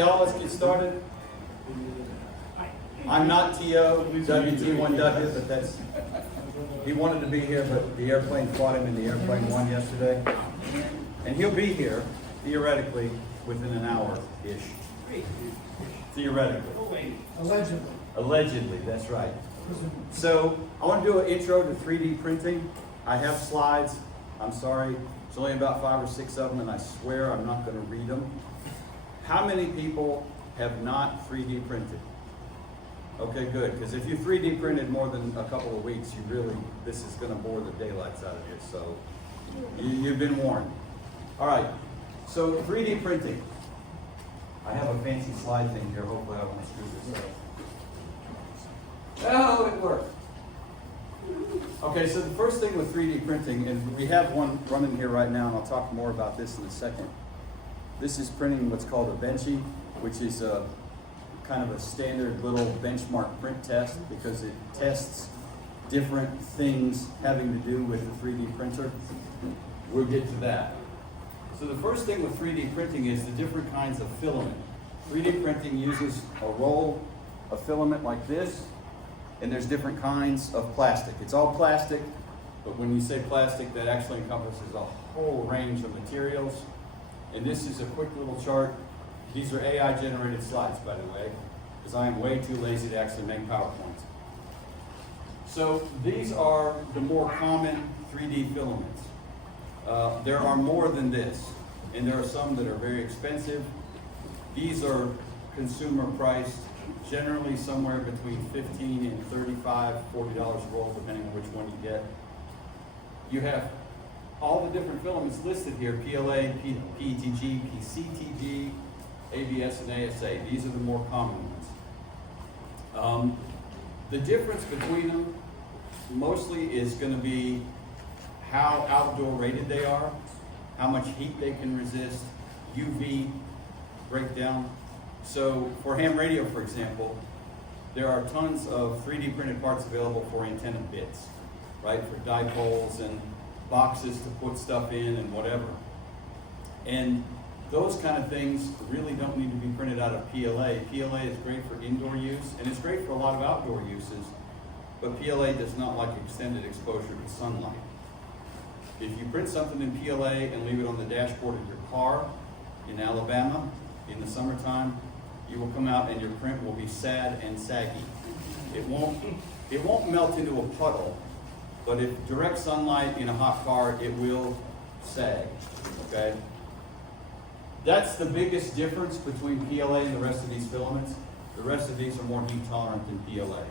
y'all, let's get started. I'm not T.O. WT1W, but that's, he wanted to be here, but the airplane fought him and the airplane won yesterday. And he'll be here, theoretically, within an hour-ish. Theoretically. Allegedly, that's right. So, I want to do an intro to 3D printing. I have slides. I'm sorry. It's only about 5 or 6 of them, and I swear I'm not going to read them. How many people have not 3D printed? Okay, good, because if you 3D printed more than a couple of weeks, this is going to bore the daylights out of you, so you've been warned. All right, so 3D printing. I have a fancy slide thing here, hopefully I won't screw this up. Oh, it worked. Okay, so the first thing with 3D printing, and we have one running here right now, and I'll talk more about this in a second. This is printing what's called a benchy, which is a kind of a standard little benchmark print test because it tests different things having to do with the 3D printer. We'll get to that. So the first thing with 3D printing is the different kinds of filament. 3D printing uses a roll of filament like this, and there's different kinds of plastic. It's all plastic, but when you say plastic, that actually encompasses a whole range of materials. And this is a quick little chart. These are AI-generated slides, by the way, because I am way too lazy to actually make PowerPoints. So these are the more common 3D filaments. There are more than this, and there are some that are very expensive. These are consumer priced, generally somewhere between $15 and $35, $40 a roll, depending on which one you get. You have all the different filaments listed here: PLA, PETG, PCTG, ABS, and ASA. These are the more common ones. The difference between them mostly is going to be how outdoor rated they are, how much heat they can resist, UV breakdown. So for ham radio, for example, there are tons of 3D printed parts available for antenna bits, right? For dipoles and boxes to put stuff in and whatever. And those kind of things really don't need to be printed out of PLA. PLA is great for indoor use, and it's great for a lot of outdoor uses, but PLA does not like extended exposure to sunlight. If you print something in PLA and leave it on the dashboard of your car in Alabama in the summertime, you will come out and your print will be sad and saggy. It won't melt into a puddle, but if direct sunlight in a hot car, it will sag, okay? That's the biggest difference between PLA and the rest of these filaments. The rest of these are more heat tolerant than PLA.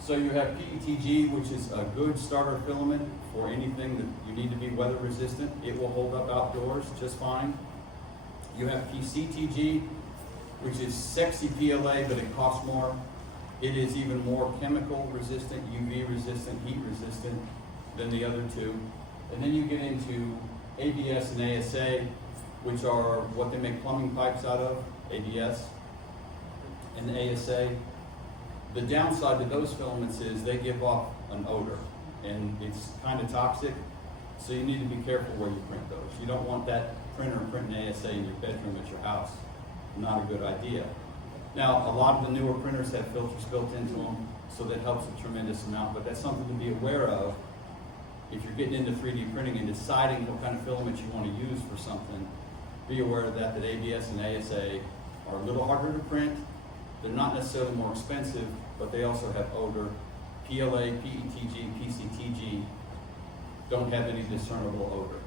So you have PETG, which is a good starter filament for anything that you need to be weather resistant. It will hold up outdoors just fine. You have PCTG, which is sexy PLA, but it costs more. It is even more chemical resistant, UV resistant, heat resistant than the other two. And then you get into ABS and ASA, which are what they make plumbing pipes out of, ABS and ASA. The downside to those filaments is they give off an odor, and it's kind of toxic, so you need to be careful where you print those. You don't want that printer printing ASA in your bedroom at your house. Not a good idea. Now, a lot of the newer printers have filters built into them, so that helps a tremendous amount, but that's something to be aware of if you're getting into 3D printing and deciding what kind of filament you want to use for something. Be aware of that ABS and ASA are a little harder to print. They're not necessarily more expensive, but they also have odor. PLA, PETG, PCTG don't have any discernible odor.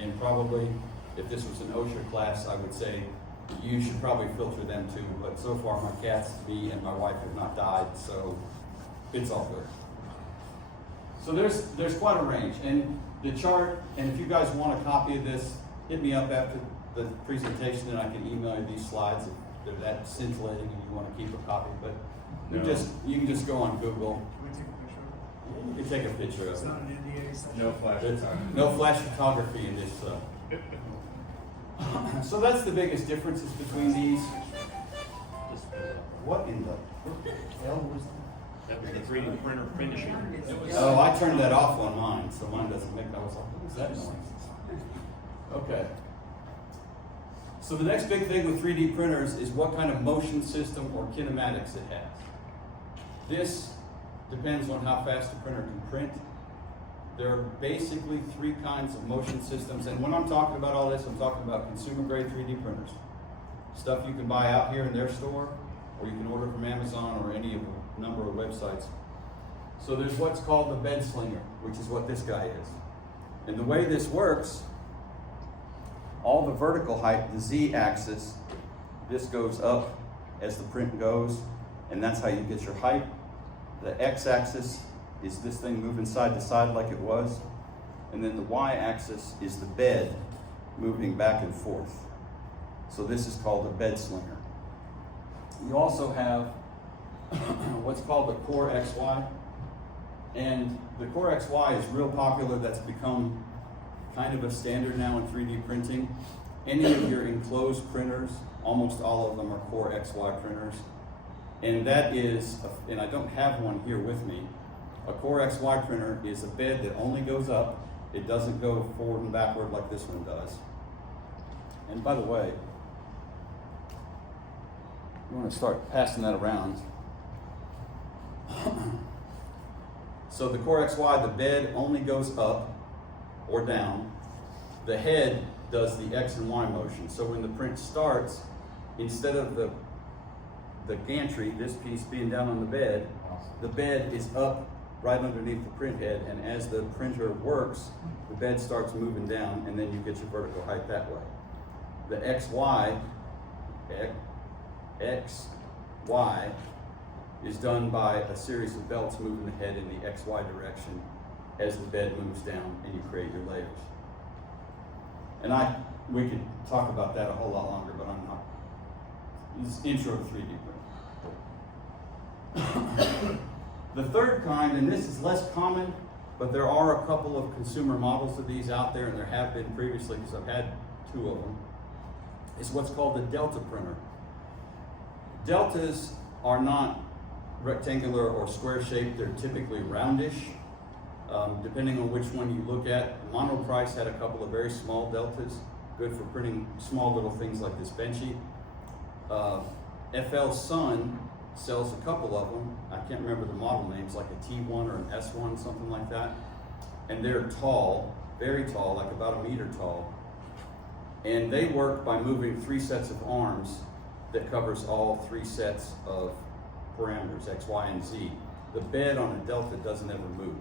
And probably, if this was an OSHA class, I would say you should probably filter them too, but so far my cats, me, and my wife have not died, so it's all good. So there's quite a range, and the chart, and if you guys want a copy of this, hit me up after the presentation and I can email you these slides if they're that scintillating and you want to keep a copy, but you can just go on Google. Can we take a picture of it? You can take a picture of It's it. not an NDA session. No flash photography. No flash photography in this. So that's the biggest differences between these. What in the hell was that? That was the 3D printer finishing. Oh, I turned that off on mine, so mine doesn't make. I was like, what is that noise? Okay. So the next big thing with 3D printers is what kind of motion system or kinematics it has. This depends on how fast the printer can print. There are basically three kinds of motion systems, and when I'm talking about all this, I'm talking about consumer grade 3D printers. Stuff you can buy out here in their store, or you can order from Amazon or any of a number of websites. So there's what's called the bed slinger, which is what this guy is. And the way this works, all the vertical height, the Z-axis, this goes up as the print goes, and that's how you get your height. The X-axis is this thing moving side to side like it was, and then the Y-axis is the bed moving back and forth. So this is called a bed slinger. You also have what's called the Core XY, and the Core XY is real popular. That's become kind of a standard now in 3D printing. Any of your enclosed printers, almost all of them are Core XY printers. And that is, and I don't have one here with me, a Core XY printer is a bed that only goes up. It doesn't go forward and backward like this one does. And by the way, you want to start passing that around. So the Core XY, the bed only goes up or down. The head does the X and Y motion. So when the print starts, instead of the gantry, this piece being down on the bed is up right underneath the print head, and as the printer works, the bed starts moving down, and then you get your vertical height that way. The XY is done by a series of belts moving the head in the XY direction as the bed moves down, and you create your layers. And we could talk about that a whole lot longer, but I'm not. This is intro to 3D printing. The third kind, and this is less common, but there are a couple of consumer models of these out there, and there have been previously because I've had two of them, is what's called the Delta printer. Deltas are not rectangular or square shaped, they're typically roundish. Depending on which one you look at. Monoprice had a couple of very small deltas, good for printing small little things like this benchy. FL Sun sells a couple of them. I can't remember the model names, like a T1 or an S1, something like that. And they're tall, very tall, like about 1 meter tall. And they work by moving 3 sets of arms that covers all 3 sets of parameters, X, Y, and Z. The bed on a Delta doesn't ever move.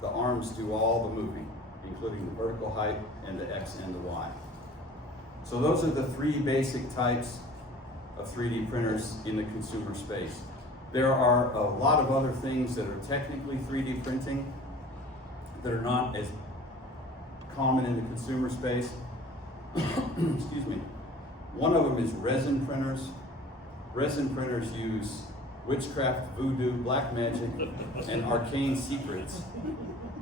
The arms do all the moving, including the vertical height and the X and the Y. So those are the 3 basic types of 3D printers in the consumer space. There are a lot of other things that are technically 3D printing that are not as common in the consumer space. Excuse me. One of them is resin printers. Resin printers use witchcraft, voodoo, black magic, and arcane secrets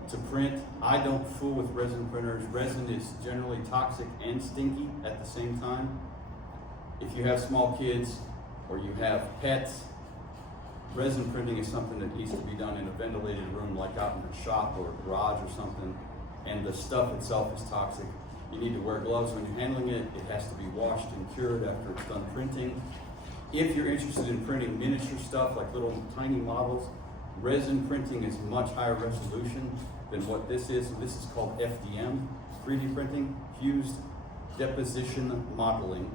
to print. I don't fool with resin printers. Resin is generally toxic and stinky at the same time. If you have small kids or you have pets, resin printing is something that needs to be done in a ventilated room, like out in a shop or a garage or something, and the stuff itself is toxic. You need to wear gloves when you're handling it. It has to be washed and cured after it's done printing. If you're interested in printing miniature stuff, like little tiny models, resin printing is much higher resolution than what this is. So this is called FDM, 3D printing, fused deposition modeling.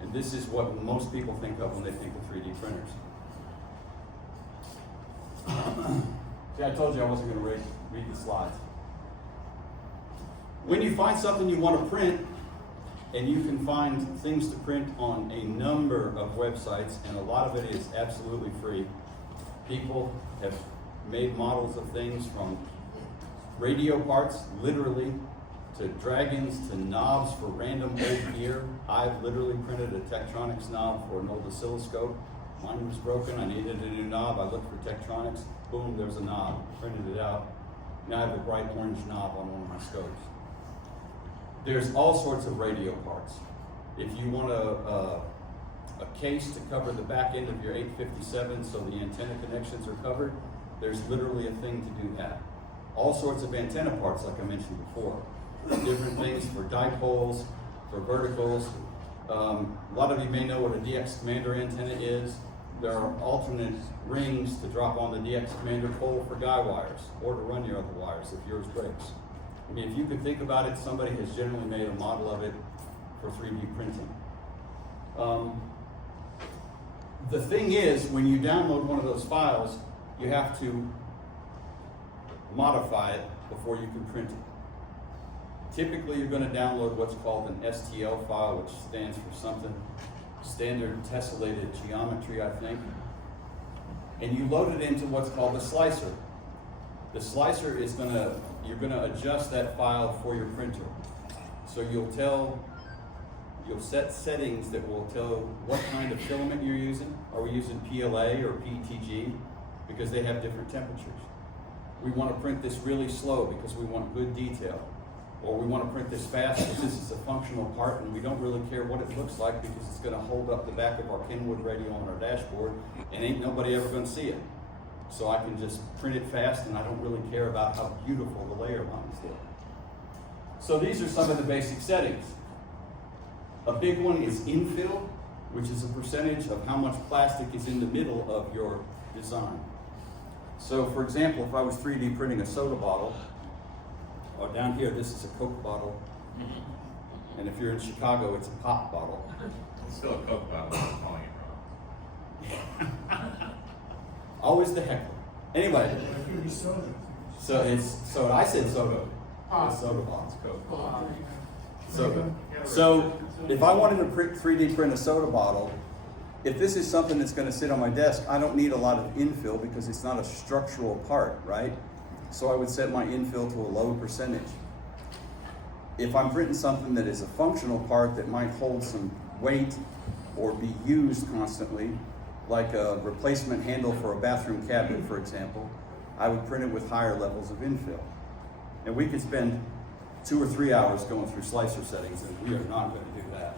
And this is what most people think of when they think of 3D printers. See, I told you I wasn't going to read the slides. When you find something you want to print, and you can find things to print on a number of websites, and a lot of it is absolutely free. People have made models of things from radio parts, literally, to dragons, to knobs for random old gear. I've literally printed a Tektronix knob for an old oscilloscope. Mine was broken, I needed a new knob. I looked for Tektronix, boom, there's a knob. Printed it out. Now I have a bright orange knob on one of my scopes. There's all sorts of radio parts. If you want a case to cover the back end of your 857 so the antenna connections are covered, there's literally a thing to do that. All sorts of antenna parts, like I mentioned before. Different things for dipoles, for verticals, A lot of you may know what a DX Commander antenna is. There are alternate rings to drop on the DX Commander pole for guy wires or to run your other wires if yours breaks. I mean, if you could think about it, somebody has generally made a model of it for 3D printing. The thing is, when you download one of those files, you have to modify it before you can print it. Typically, you're going to download what's called an STL file, which stands for something, standard tessellated geometry, I think. And you load it into what's called the slicer. The slicer is you're going to adjust that file for your printer. So you'll set settings that will tell what kind of filament you're using. Are we using PLA or PETG? Because they have different temperatures. We want to print this really slow because we want good detail. Or we want to print this fast because this is a functional part and we don't really care what it looks like because it's going to hold up the back of our Kenwood radio on our dashboard and ain't nobody ever going to see it. So I can just print it fast and I don't really care about how beautiful the layer lines look. So these are some of the basic settings. A big one is infill, which is a percentage of how much plastic is in the middle of your design. So for example, if I was 3D printing a soda bottle, or down here this is a Coke bottle, and if you're in Chicago, it's a pop bottle. It's still a Coke bottle, I'm calling it wrong. Always the heckler. Anyway, It could be soda. so it's soda. I said soda. It's soda bottle. It's Coke. So if I wanted to 3D print a soda bottle, if this is something that's going to sit on my desk, I don't need a lot of infill because it's not a structural part, right? So I would set my infill to a low percentage. If I'm printing something that is a functional part that might hold some weight or be used constantly, like a replacement handle for a bathroom cabinet, for example, I would print it with higher levels of infill. And we could spend 2 or 3 hours going through slicer settings, and we are not going to do that.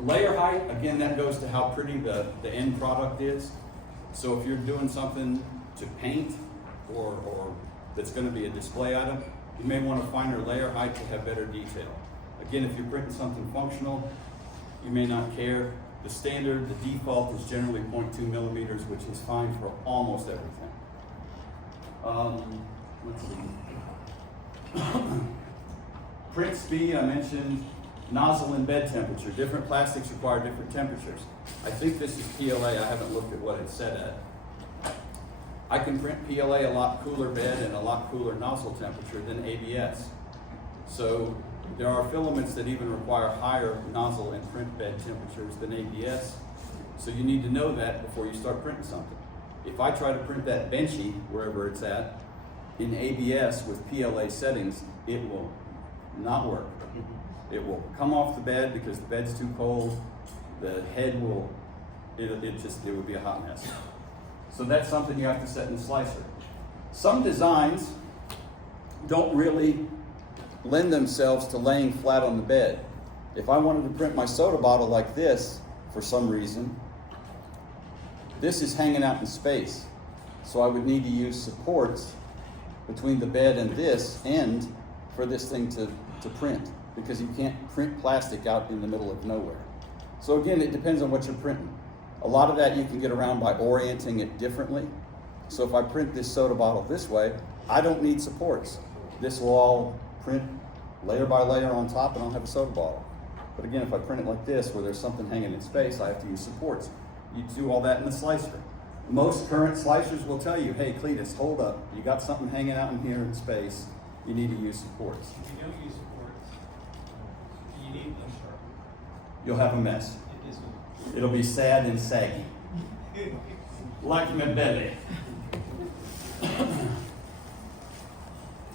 Layer height, again, that goes to how pretty the end product is. So if you're doing something to paint or that's going to be a display item, you may want a finer layer height to have better detail. Again, if you're printing something functional, you may not care. The standard, the default is generally 0.2 millimeters, which is fine for almost everything. Let's see. Print speed, I mentioned. Nozzle and bed temperature. Different plastics require different temperatures. I think this is PLA. I haven't looked at what it's set at. I can print PLA a lot cooler bed and a lot cooler nozzle temperature than ABS. So there are filaments that even require higher nozzle and print bed temperatures than ABS. So you need to know that before you start printing something. If I try to print that benchy, wherever it's at, in ABS with PLA settings, it will not work. It will come off the bed because the bed's too cold. The head will, it would be a hot mess. So that's something you have to set in the slicer. Some designs don't really lend themselves to laying flat on the bed. If I wanted to print my soda bottle like this, for some reason, this is hanging out in space. So I would need to use supports between the bed and this end for this thing to print, because you can't print plastic out in the middle of nowhere. So again, it depends on what you're printing. A lot of that you can get around by orienting it differently. So if I print this soda bottle this way, I don't need supports. This will all print layer by layer on top and I'll have a soda bottle. But again, if I print it like this, where there's something hanging in space, I have to use supports. You do all that in the slicer. Most current slicers will tell you, hey, Cletus, hold up. You got something hanging out in here in space. You need to use supports. If you don't use supports, you need them sharp. You'll have a mess. It is. It'll be sad and saggy. Like my belly.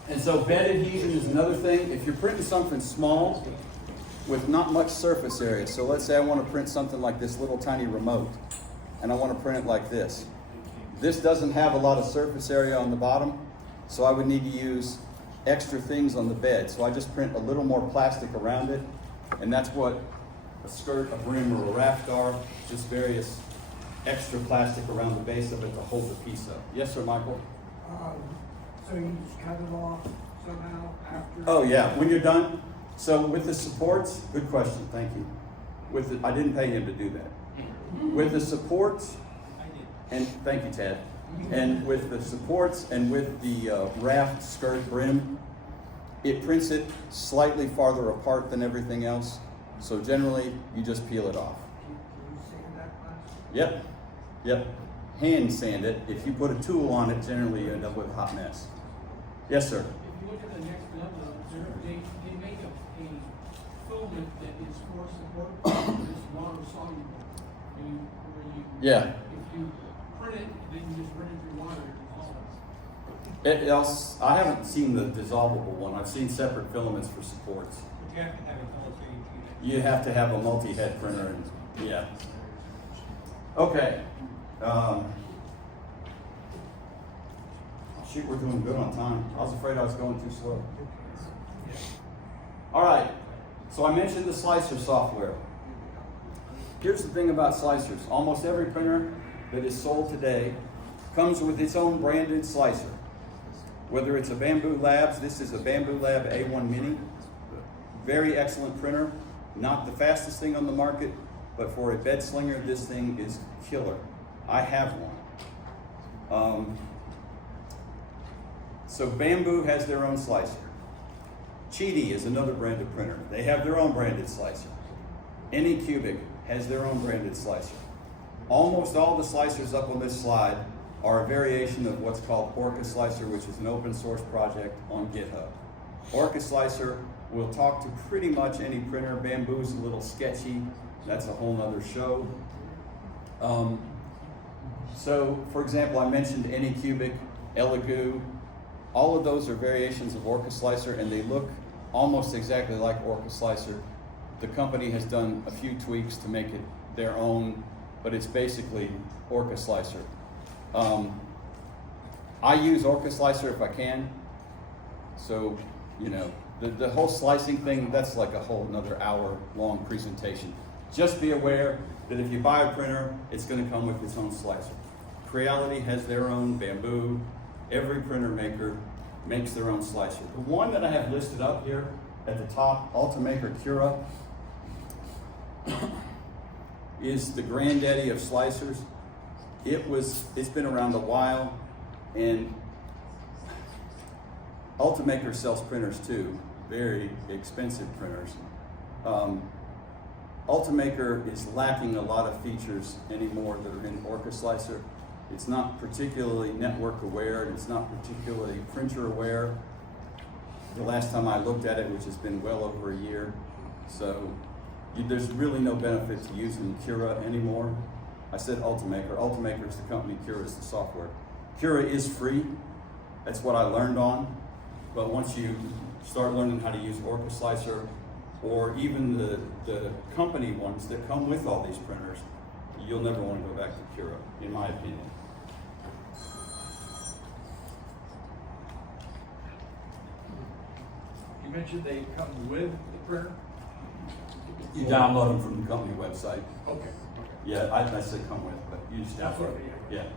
And so bed adhesion is another thing. If you're printing something small with not much surface area, so let's say I want to print something like this little tiny remote, and I want to print it like this. This doesn't have a lot of surface area on the bottom, so I would need to use extra things on the bed. So I just print a little more plastic around it, and that's what a skirt, a brim, or a raft are, just various extra plastic around the base of it to hold the piece up. Yes, sir, Michael? So you just cut it off somehow after? Oh yeah, when you're done, So with the supports, good question, thank you. I didn't pay him to do that. With the supports, and thank you, Ted. And with the supports and with the raft skirt brim, it prints it slightly farther apart than everything else. So generally, you just peel it off. Yep, yep. Hand sand it. If you put a tool on it, generally you end up with a hot mess. Yes, sir. If you look at the next level, they make a filament that is more support, it's water soluble. Yeah. If you print it, then you just run it through water, it dissolves. I haven't seen the dissolvable one. I've seen separate filaments for supports. But you have to have a military. You have to have a multi-head printer, and yeah. Okay. Shoot, we're doing good on time. I was afraid I was going too slow. All right. So I mentioned the slicer software. Here's the thing about slicers. Almost every printer that is sold today comes with its own branded slicer. Whether it's a FEPLabs, this is a FEPLab A1 Mini. Very excellent printer. Not the fastest thing on the market, but for a bed slinger, this thing is killer. I have one. So Bamboo has their own slicer. Cheedy is another branded printer. They have their own branded slicer. Anycubic has their own branded slicer. Almost all the slicers up on this slide are a variation of what's called Orca Slicer, which is an open source project on GitHub. Orca Slicer will talk to pretty much any printer. Bamboo's a little sketchy. That's a whole nother show. So, for example, I mentioned Anycubic, Elegoo. All of those are variations of Orca Slicer, and they look almost exactly like Orca Slicer. The company has done a few tweaks to make it their own, but it's basically Orca Slicer. I use Orca Slicer if I can. So, you know, the whole slicing thing, that's like a whole another hour-long presentation. Just be aware that if you buy a printer, it's going to come with its own slicer. Creality has their own, Bamboo. Every printer maker makes their own slicer. The one that I have listed up here at the top, Ultimaker Cura, is the granddaddy of slicers. It's been around a while, and Ultimaker sells printers too, very expensive printers. Ultimaker is lacking a lot of features anymore that are in Orca Slicer. It's not particularly network aware, and it's not particularly printer aware. The last time I looked at it, which has been well over a year, so there's really no benefit to using Cura anymore. I said Ultimaker. Ultimaker is the company, Cura is the software. Cura is free. That's what I learned on. But once you start learning how to use Orca Slicer, or even the company ones that come with all these printers, you'll never want to go back to Cura, in my opinion. You mentioned they come with the printer? You download them from the company website. Okay. Yeah, I say come with, but you just That's download what, it.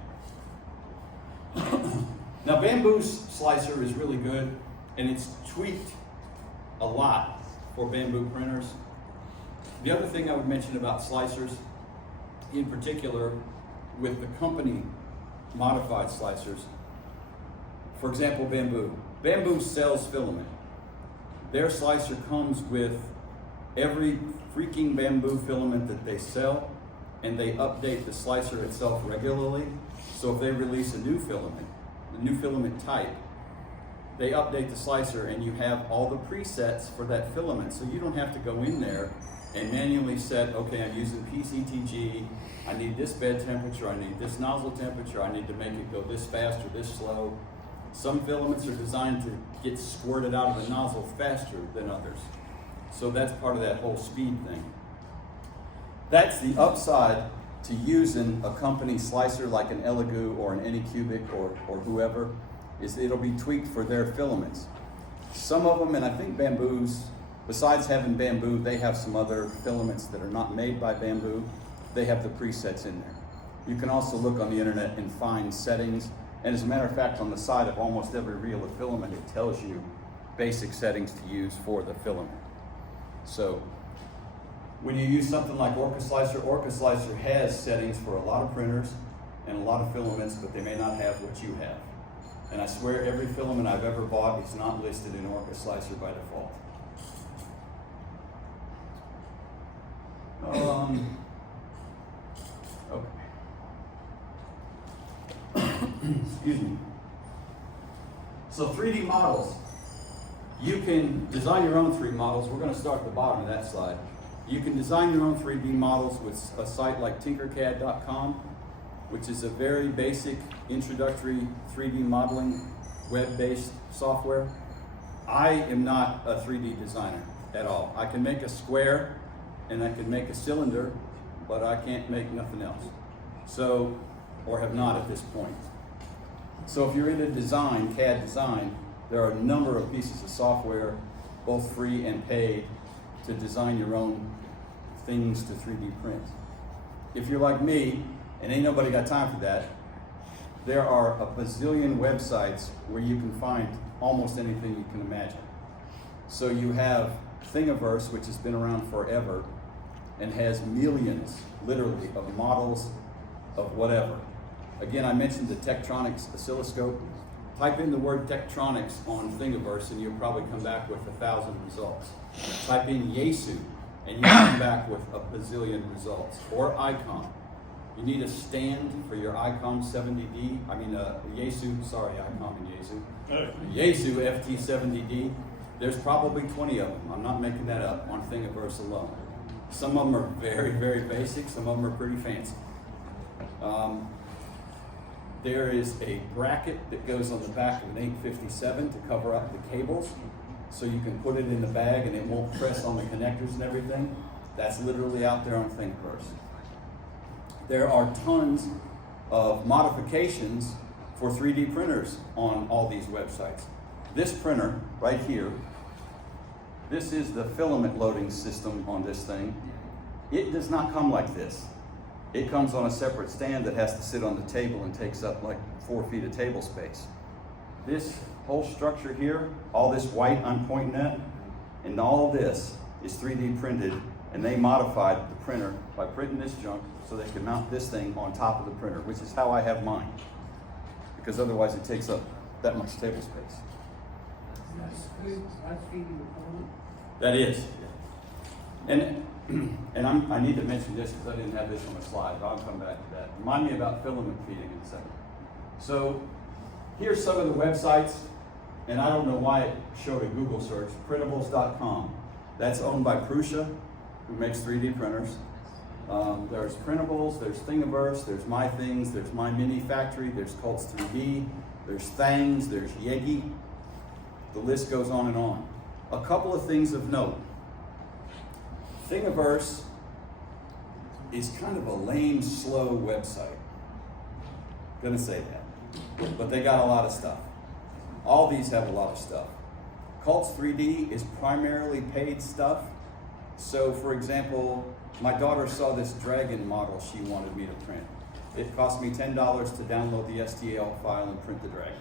Yeah. Now, Bamboo's slicer is really good, and it's tweaked a lot for Bamboo printers. The other thing I would mention about slicers, in particular with the company modified slicers, for example, Bamboo. Bamboo sells filament. Their slicer comes with every freaking Bamboo filament that they sell, and they update the slicer itself regularly. So if they release a new filament type, they update the slicer, and you have all the presets for that filament. So you don't have to go in there and manually set, okay, I'm using PCTG, I need this bed temperature, I need this nozzle temperature, I need to make it go this fast or this slow. Some filaments are designed to get squirted out of the nozzle faster than others. So that's part of that whole speed thing. That's the upside to using a company slicer like an Elegoo or an Anycubic or whoever, is it'll be tweaked for their filaments. Some of them, and I think Bamboo's, besides having Bamboo, they have some other filaments that are not made by Bamboo. They have the presets in there. You can also look on the internet and find settings. And as a matter of fact, on the side of almost every reel of filament, it tells you basic settings to use for the filament. So when you use something like Orca Slicer has settings for a lot of printers and a lot of filaments, but they may not have what you have. And I swear every filament I've ever bought is not listed in Orca Slicer by default. Okay. Excuse me. So 3D models. You can design your own 3D models. We're going to start at the bottom of that slide. You can design your own 3D models with a site like tinkercad.com, which is a very basic introductory 3D modeling web-based software. I am not a 3D designer at all. I can make a square and I can make a cylinder, but I can't make nothing else. So, or have not at this point. So if you're into design, CAD design, there are a number of pieces of software, both free and paid, to design your own things to 3D print. If you're like me, and ain't nobody got time for that, there are a bazillion websites where you can find almost anything you can imagine. So you have Thingiverse, which has been around forever, and has millions, literally, of models of whatever. Again, I mentioned the Tektronix oscilloscope. Type in the word Tektronix on Thingiverse and you'll probably come back with 1,000 results. Type in Yaesu and you'll come back with a bazillion results. Or Icon. You need a stand for your Icon 70D. Yaesu, sorry, Icon and Yaesu. Yaesu FT70D. There's probably 20 of them. I'm not making that up on Thingiverse alone. Some of them are very, very basic. Some of them are pretty fancy. There is a bracket that goes on the back of an 857 to cover up the cables, so you can put it in the bag and it won't press on the connectors and everything. That's literally out there on Thingiverse. There are tons of modifications for 3D printers on all these websites. This printer right here, this is the filament loading system on this thing. It does not come like this. It comes on a separate stand that has to sit on the table and takes up like 4 feet of table space. This whole structure here, all this white I'm pointing at, and all of this is 3D printed, and they modified the printer by printing this junk so they could mount this thing on top of the printer, which is how I have mine, because otherwise it takes up that much table space. That's feeding the phone. That is. And I need to mention this because I didn't have this on the slide, but I'll come back to that. Remind me about filament feeding in a second. So here's some of the websites, and I don't know why it showed a Google search, printables.com. That's owned by Prusa, who makes 3D printers. There's Printables, there's Thingiverse, there's My Things, there's My Mini Factory, there's Cults 3D, there's Thangs, there's Yegi. The list goes on and on. A couple of things of note. Thingiverse is kind of a lame, slow website. Gonna say that. But they got a lot of stuff. All these have a lot of stuff. Cults 3D is primarily paid stuff. So for example, my daughter saw this dragon model she wanted me to print. It cost me $10 to download the STL file and print the dragon.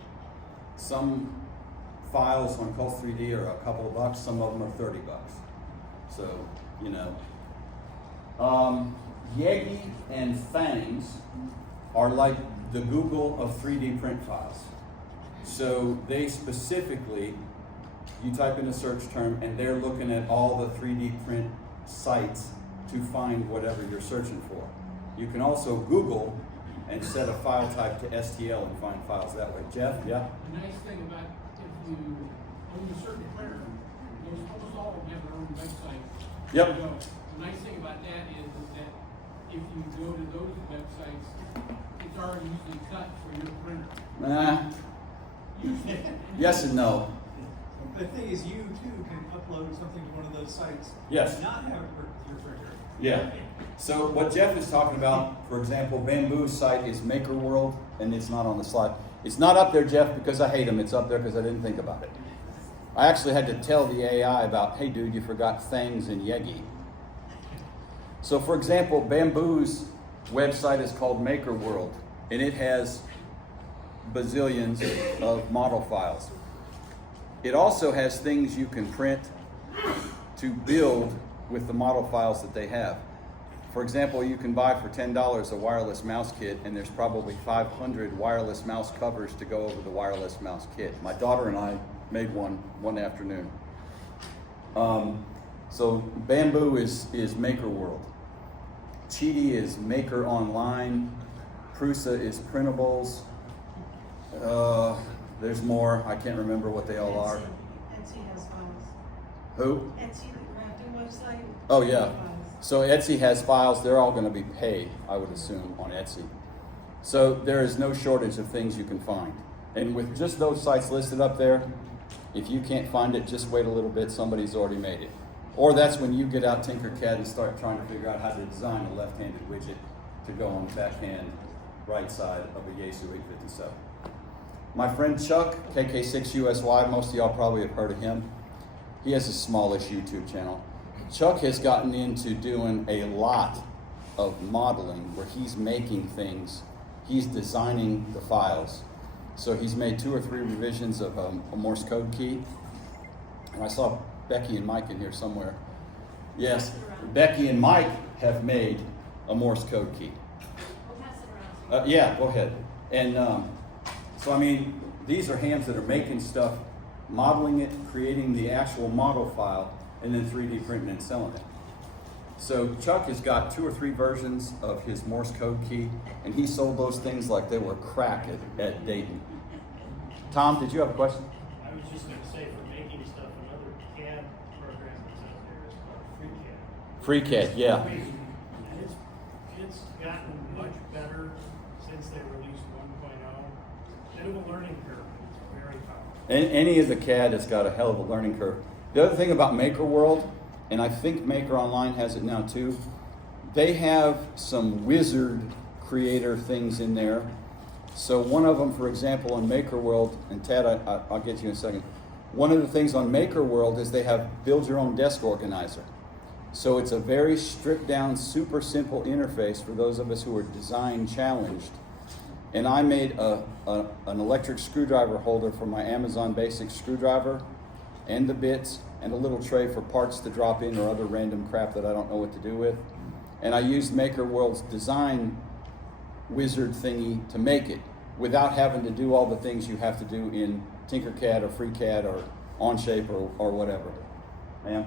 Some files on Cults 3D are a couple of bucks, some of them are 30 bucks. So, you know. Yegi and Thangs are like the Google of 3D print files. So they specifically, you type in a search term and they're looking at all the 3D print sites to find whatever you're searching for. You can also Google and set a file type to STL and find files that way. Jeff, yeah? The nice thing about if you own a certain printer, almost all of them have their own website. Yep. So, the nice thing about that is that if you go to those websites, it's already usually cut for your printer. Nah. Usually. Yes and no. The thing is, you too can upload something to one of those sites. Yes. And not have it work with your printer. Yeah. So what Jeff is talking about, for example, Bamboo's site is Maker World, and it's not on the slide. It's not up there, Jeff, because I hate him. It's up there because I didn't think about it. I actually had to tell the AI about, hey dude, you forgot Thangs and Yegi. So for example, Bamboo's website is called Maker World, and it has bazillions of model files. It also has things you can print to build with the model files that they have. For example, you can buy for $10 a wireless mouse kit, and there's probably 500 wireless mouse covers to go over the wireless mouse kit. My daughter and I made one afternoon. So Bamboo is Maker World. Cheedy is Maker Online. Prusa is Printables. There's more. I can't remember what they all are. Etsy has files. Who? Etsy, the crafting website. Oh yeah. Files. So Etsy has files. They're all going to be paid, I would assume, on Etsy. So there is no shortage of things you can find. And with just those sites listed up there, if you can't find it, just wait a little bit. Somebody's already made it. Or that's when you get out Tinkercad and start trying to figure out how to design a left-handed widget to go on the backhand right side of a Yaesu 857. My friend Chuck, KK6USY, most of y'all probably have heard of him. He has a smallish YouTube channel. Chuck has gotten into doing a lot of modeling where he's making things, he's designing the files. So he's made 2 or 3 revisions of a Morse code key. And I saw Becky and Mike in here somewhere. Yes, Becky and Mike have made a Morse code key. We'll pass it around. Yeah, go ahead. And so, I mean, these are hands that are making stuff, modeling it, creating the actual model file, and then 3D printing and selling it. So Chuck has got 2 or 3 versions of his Morse code key, and he sold those things like they were crack at Dayton. Tom, did you have a question? I was just gonna say, for making stuff, another CAD program that's out there is called FreeCAD. FreeCAD, yeah. And it's gotten much better since they released 1.0. Bit of a learning curve, but it's very powerful. Any of the CAD has got a hell of a learning curve. The other thing about Maker World, and I think Maker Online has it now too, they have some wizard creator things in there. So one of them, for example, on Maker World, and Tad, I'll get you in a second. One of the things on Maker World is they have build your own desk organizer. So it's a very stripped down, super simple interface for those of us who are design challenged. And I made an electric screwdriver holder for my Amazon Basic screwdriver, and the bits, and a little tray for parts to drop in or other random crap that I don't know what to do with. And I used Maker World's design wizard thingy to make it without having to do all the things you have to do in Tinkercad or FreeCAD or Onshape or whatever. Ma'am?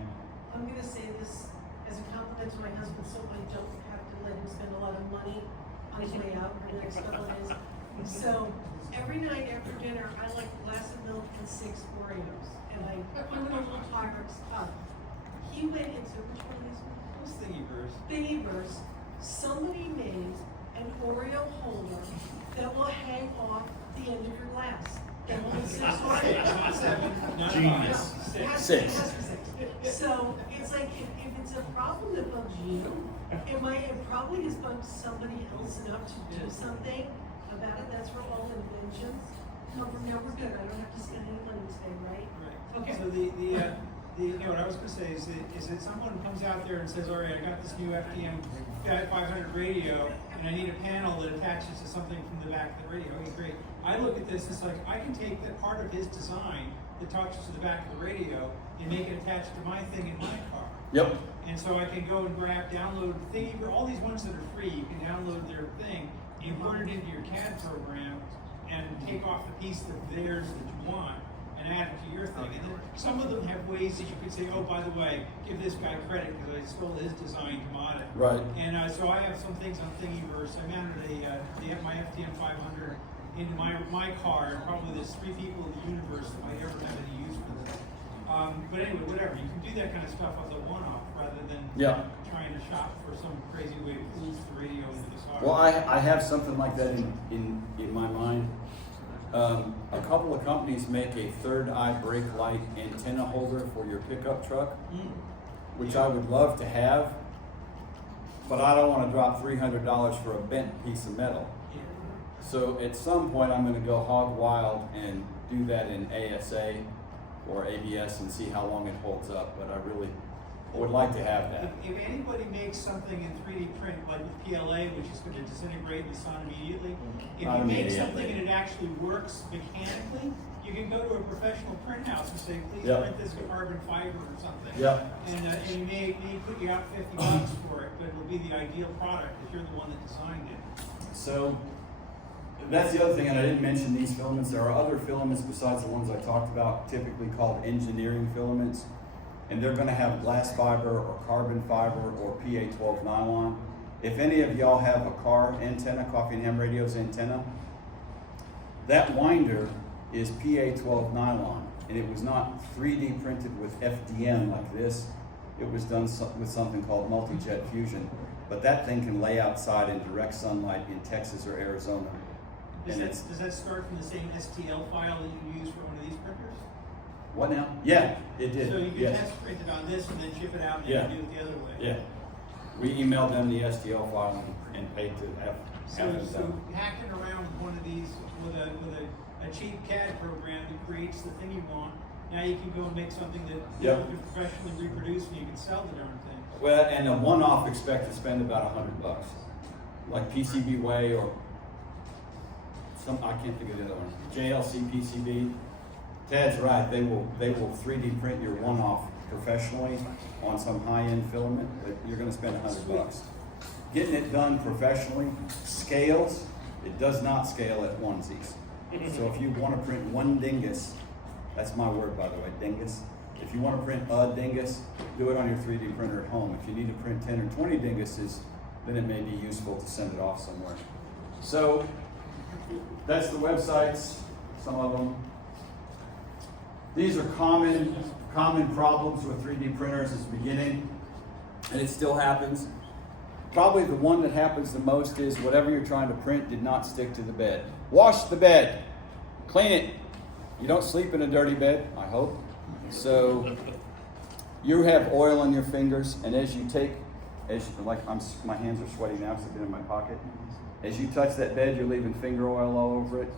I'm gonna say this as a compliment to my husband, so I don't have to let him spend a lot of money on his way out for the next couple of days. So every night after dinner, I like a glass of milk and 6 Oreos, and I put them in a little Tyrix cup. He went into, which one of these? Those Thingiverse. Thingiverse. Somebody made an Oreo holder that will hang off the end of your glass. That will be 6 Oreos. Genius. It has to- Six. it has to be 6. So it's like if it's a problem that bugs you, it probably has bugged somebody else enough to do something about it. That's where all inventions come from. Now we're good. I don't have to spend any money today, right? Right. Okay. So what I was gonna say is that someone comes out there and says, all right, I got this new FDM 500 radio, and I need a panel that attaches to something from the back of the radio. Okay, great. I look at this, it's like, I can take that part of his design that attaches to the back of the radio and make it attached to my thing in my car. Yep. And so I can go and download Thingiverse, all these ones that are free, you can download their thing, import it into your CAD program, and take off the piece of theirs that you want, and add it to your thing. And then some of them have ways that you could say, oh, by the way, give this guy credit because I stole his design to mod it. Right. And so I have some things on Thingiverse. I mounted my FDM 500 into my car, and probably there's 3 people in the universe that might ever have any use for this. But anyway, whatever. You can do that kind of stuff as a one-off rather than trying to shop for some crazy way to boost the radio into the car. Well, I have something like that in my mind. A couple of companies make a third eye brake light antenna holder for your pickup truck, which I would love to have, but I don't want to drop $300 for a bent piece of metal. So at some point I'm going to go hog wild and do that in ASA or ABS and see how long it holds up, but I really would like to have that. If anybody makes something in 3D print, like with PLA, which is going to disintegrate in the sun immediately, if Not you make immediately. something and it actually works mechanically, you can go to a professional print house and say, please Yep. print this in carbon fiber or something. Yep. And he may put you out $50 for it, but it'll be the ideal product if you're the one that designed it. So that's the other thing, and I didn't mention these filaments. There are other filaments besides the ones I talked about, typically called engineering filaments, and they're going to have glass fiber or carbon fiber or PA12 nylon. If any of y'all have a car antenna, Coffee and Ham Radio's antenna, that winder is PA12 nylon, and it was not 3D printed with FDM like this. It was done with something called multi-jet fusion, but that thing can lay outside in direct sunlight in Texas or Arizona. Does that start from the same STL file that you use for one of these printers? What now? Yeah, it did. So you can Yes. test print it on this and then ship it out and Yeah. do it the other way? Yeah. We emailed them the STL file and paid to have it So done. hacking around with one of these, with a cheap CAD program that creates the thing you want, now you can go and make something that Yep. you can professionally reproduce and you can sell the darn thing. Well, and a one-off expect to spend about $100, like PCB Way or I can't think of the other one. JLC PCB. Tad's right. They will 3D print your one-off professionally on some high-end filament, but you're going to spend $100. Getting it done professionally scales. It does not scale at onesies. So if you want to print one dingus, that's my word by the way, dingus. If you want to print a dingus, do it on your 3D printer at home. If you need to print 10 or 20 dinguses, then it may be useful to send it off somewhere. So that's the websites, some of them. These are common problems with 3D printers at the beginning, and it still happens. Probably the one that happens the most is whatever you're trying to print did not stick to the bed. Wash the bed, clean it. You don't sleep in a dirty bed, I hope. So you have oil on your fingers, and my hands are sweaty now because I've been in my pocket. As you touch that bed, you're leaving finger oil all over it.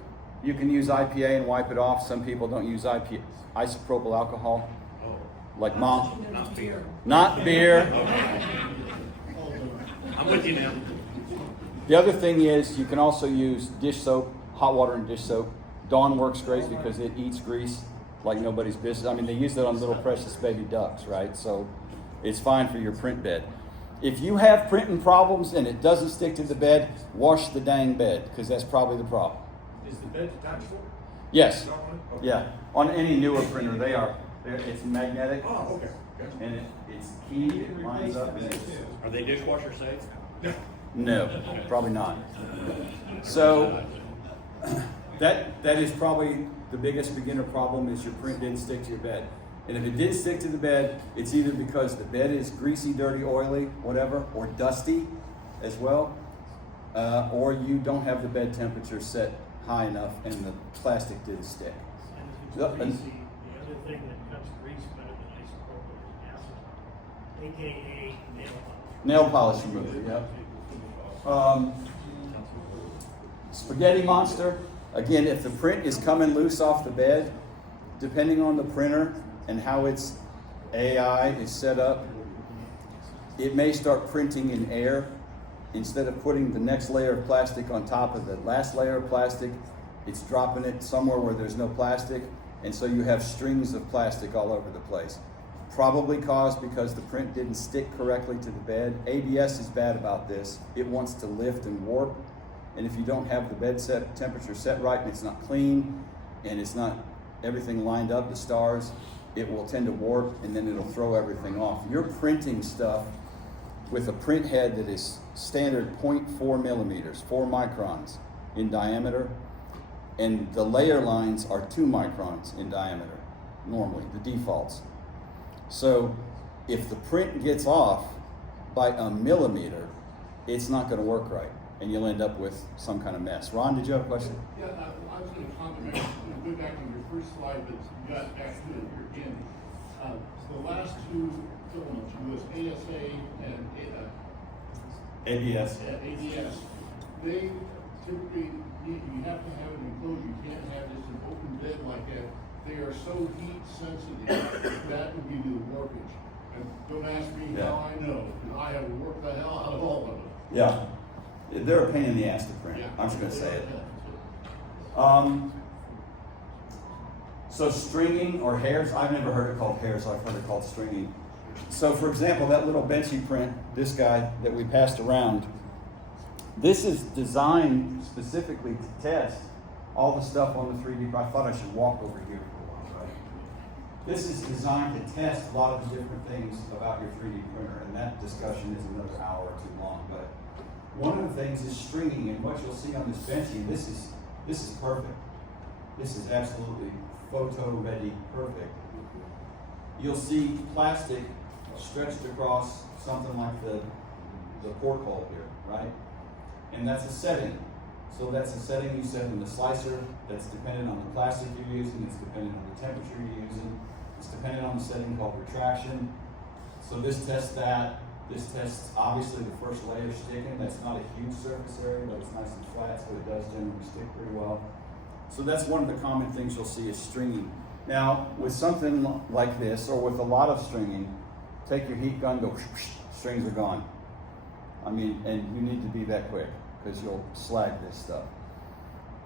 You can use IPA and wipe it off. Some people don't use isopropyl alcohol, like mom. Not beer. Not beer. I'm with you now. The other thing is you can also use dish soap, hot water and dish soap. Dawn works great because it eats grease like nobody's business. I mean, they use it on little precious baby ducks, right? So it's fine for your print bed. If you have printing problems and it doesn't stick to the bed, wash the dang bed, because that's probably the problem. Is the bed detachable? Yes. Okay. Yeah. On any newer printer, they are. It's magnetic, Oh, okay. Gotcha. and it's keyed, it lines up, and it's... Are they dishwasher safe? No, probably not. So that is probably the biggest beginner problem is your print didn't stick to your bed. And if it did stick to the bed, it's either because the bed is greasy, dirty, oily, whatever, or dusty as well, or you don't have the bed temperature set high enough and the plastic didn't stick. And if it's greasy, the other thing that cuts grease better than isopropyl is acetone, AKA nail polish. Nail polish remover, yep. Spaghetti monster, again, if the print is coming loose off the bed, depending on the printer and how its AI is set up, it may start printing in air. Instead of putting the next layer of plastic on top of the last layer of plastic, it's dropping it somewhere where there's no plastic, and so you have strings of plastic all over the place. Probably caused because the print didn't stick correctly to the bed. ABS is bad about this. It wants to lift and warp, and if you don't have the bed temperature set right and it's not clean and it's not everything lined up, the stars, it will tend to warp and then it'll throw everything off. You're printing stuff with a print head that is standard 0.4 millimeters, 4 microns in diameter, and the layer lines are 2 microns in diameter, normally, the defaults. So if the print gets off by a millimeter, it's not going to work right, and you'll end up with some kind of mess. Ron, did you have a question? Yeah, I was going to comment, go back on your first slide, but you got back to it here again. The last two filaments, was ASA and ABS. ADS, they typically, you have to have it enclosed, you can't have this an open bed like that. They are so heat sensitive, that would give you the warpage. And don't ask me Yeah. how I know, because I have worked the hell out of all of them. Yeah, they're a pain in the ass to print. Yeah. I'm just gonna say it. Yeah. So stringing or hairs, I've never heard it called hairs, I've heard it called stringing. So for example, that little benchy print, this guy that we passed around, this is designed specifically to test all the stuff on the 3D. I thought I should walk over here for a while, right? This is designed to test a lot of the different things about your 3D printer, and that discussion is another hour or two long. But one of the things is stringing, and what you'll see on this benchy, this is perfect. This is absolutely photo ready, perfect. You'll see plastic stretched across something like the porthole here, right? And that's a setting. So that's a setting you set in the slicer that's dependent on the plastic you're using, it's dependent on the temperature you're using, it's dependent on the setting called retraction. So this tests that. This tests obviously the first layer sticking. That's not a huge surface area, but it's nice and flat, so it does generally stick pretty well. So that's one of the common things you'll see is stringing. Now, with something like this, or with a lot of stringing, take your heat gun, go, strings are gone. I mean, and you need to be that quick, because you'll slag this stuff.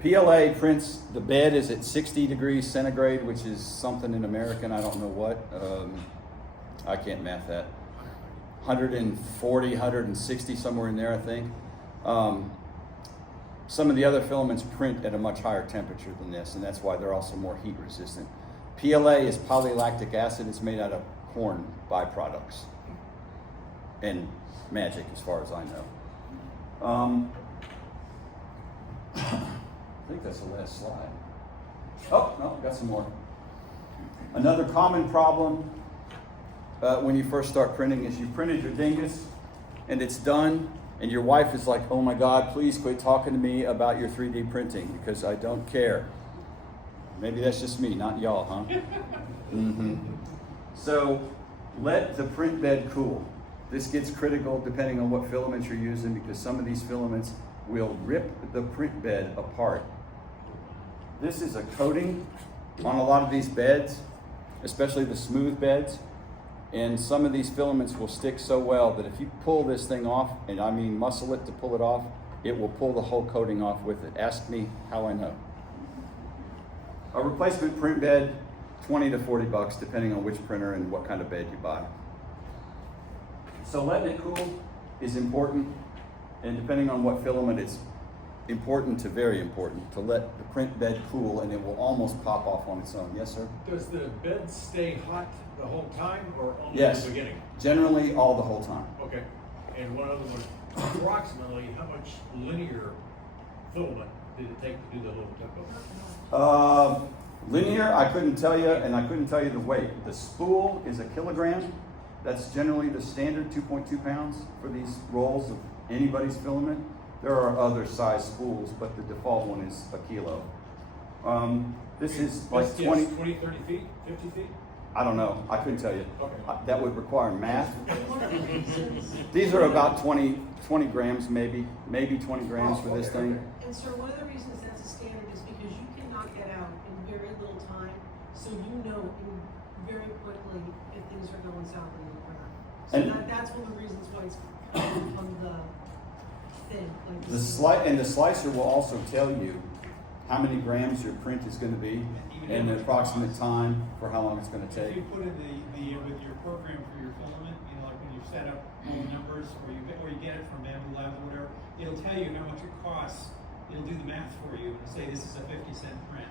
PLA prints, the bed is at 60 degrees centigrade, which is something in American, I don't know what. I can't math that. 140, 160, somewhere in there, I think. Some of the other filaments print at a much higher temperature than this, and that's why they're also more heat resistant. PLA is polylactic acid. It's made out of corn byproducts. And magic, as far as I know. I think that's the last slide. Oh, no, got some more. Another common problem when you first start printing is you printed your dingus and it's done, and your wife is like, oh my God, please quit talking to me about your 3D printing because I don't care. Maybe that's just me, not y'all, huh? Mm-hmm. So let the print bed cool. This gets critical depending on what filaments you're using, because some of these filaments will rip the print bed apart. This is a coating on a lot of these beds, especially the smooth beds. And some of these filaments will stick so well that if you pull this thing off, and I mean muscle it to pull it off, it will pull the whole coating off with it. Ask me how I know. A replacement print bed, 20 to 40 bucks, depending on which printer and what kind of bed you buy. So letting it cool is important, and depending on what filament, it's important to very important to let the print bed cool, and it will almost pop off on its own. Yes, sir? Does the bed stay hot the whole time or only Yes. at the beginning? Generally, all the whole time. Okay. And one other one, approximately how much linear filament did it take to do the little tempo? Linear, I couldn't tell you, and I couldn't tell you the weight. The spool is a kilogram. That's generally the standard 2.2 pounds for these rolls of anybody's filament. There are other size spools, but the default one is a kilo. This is like Yes, 20, 20, 30 feet, 50 feet? I don't know, I couldn't tell you. Okay. That would require math. These are about 20 grams maybe 20 grams for this thing. And sir, one of the reasons that's a standard is because you can knock that out in very little time, so you know very quickly if things are going south in the printer. So And- that's one of the reasons why it's become the thing. Like The slicer will also tell you how many grams your print is going to be and the approximate time for how long it's going to If take. you put in the with your program for your filament, you know, like when you set up all the numbers, or you get it from Bamboo Labs or whatever, it'll tell you how much it costs. It'll do the math for you and say this is a 50-cent print.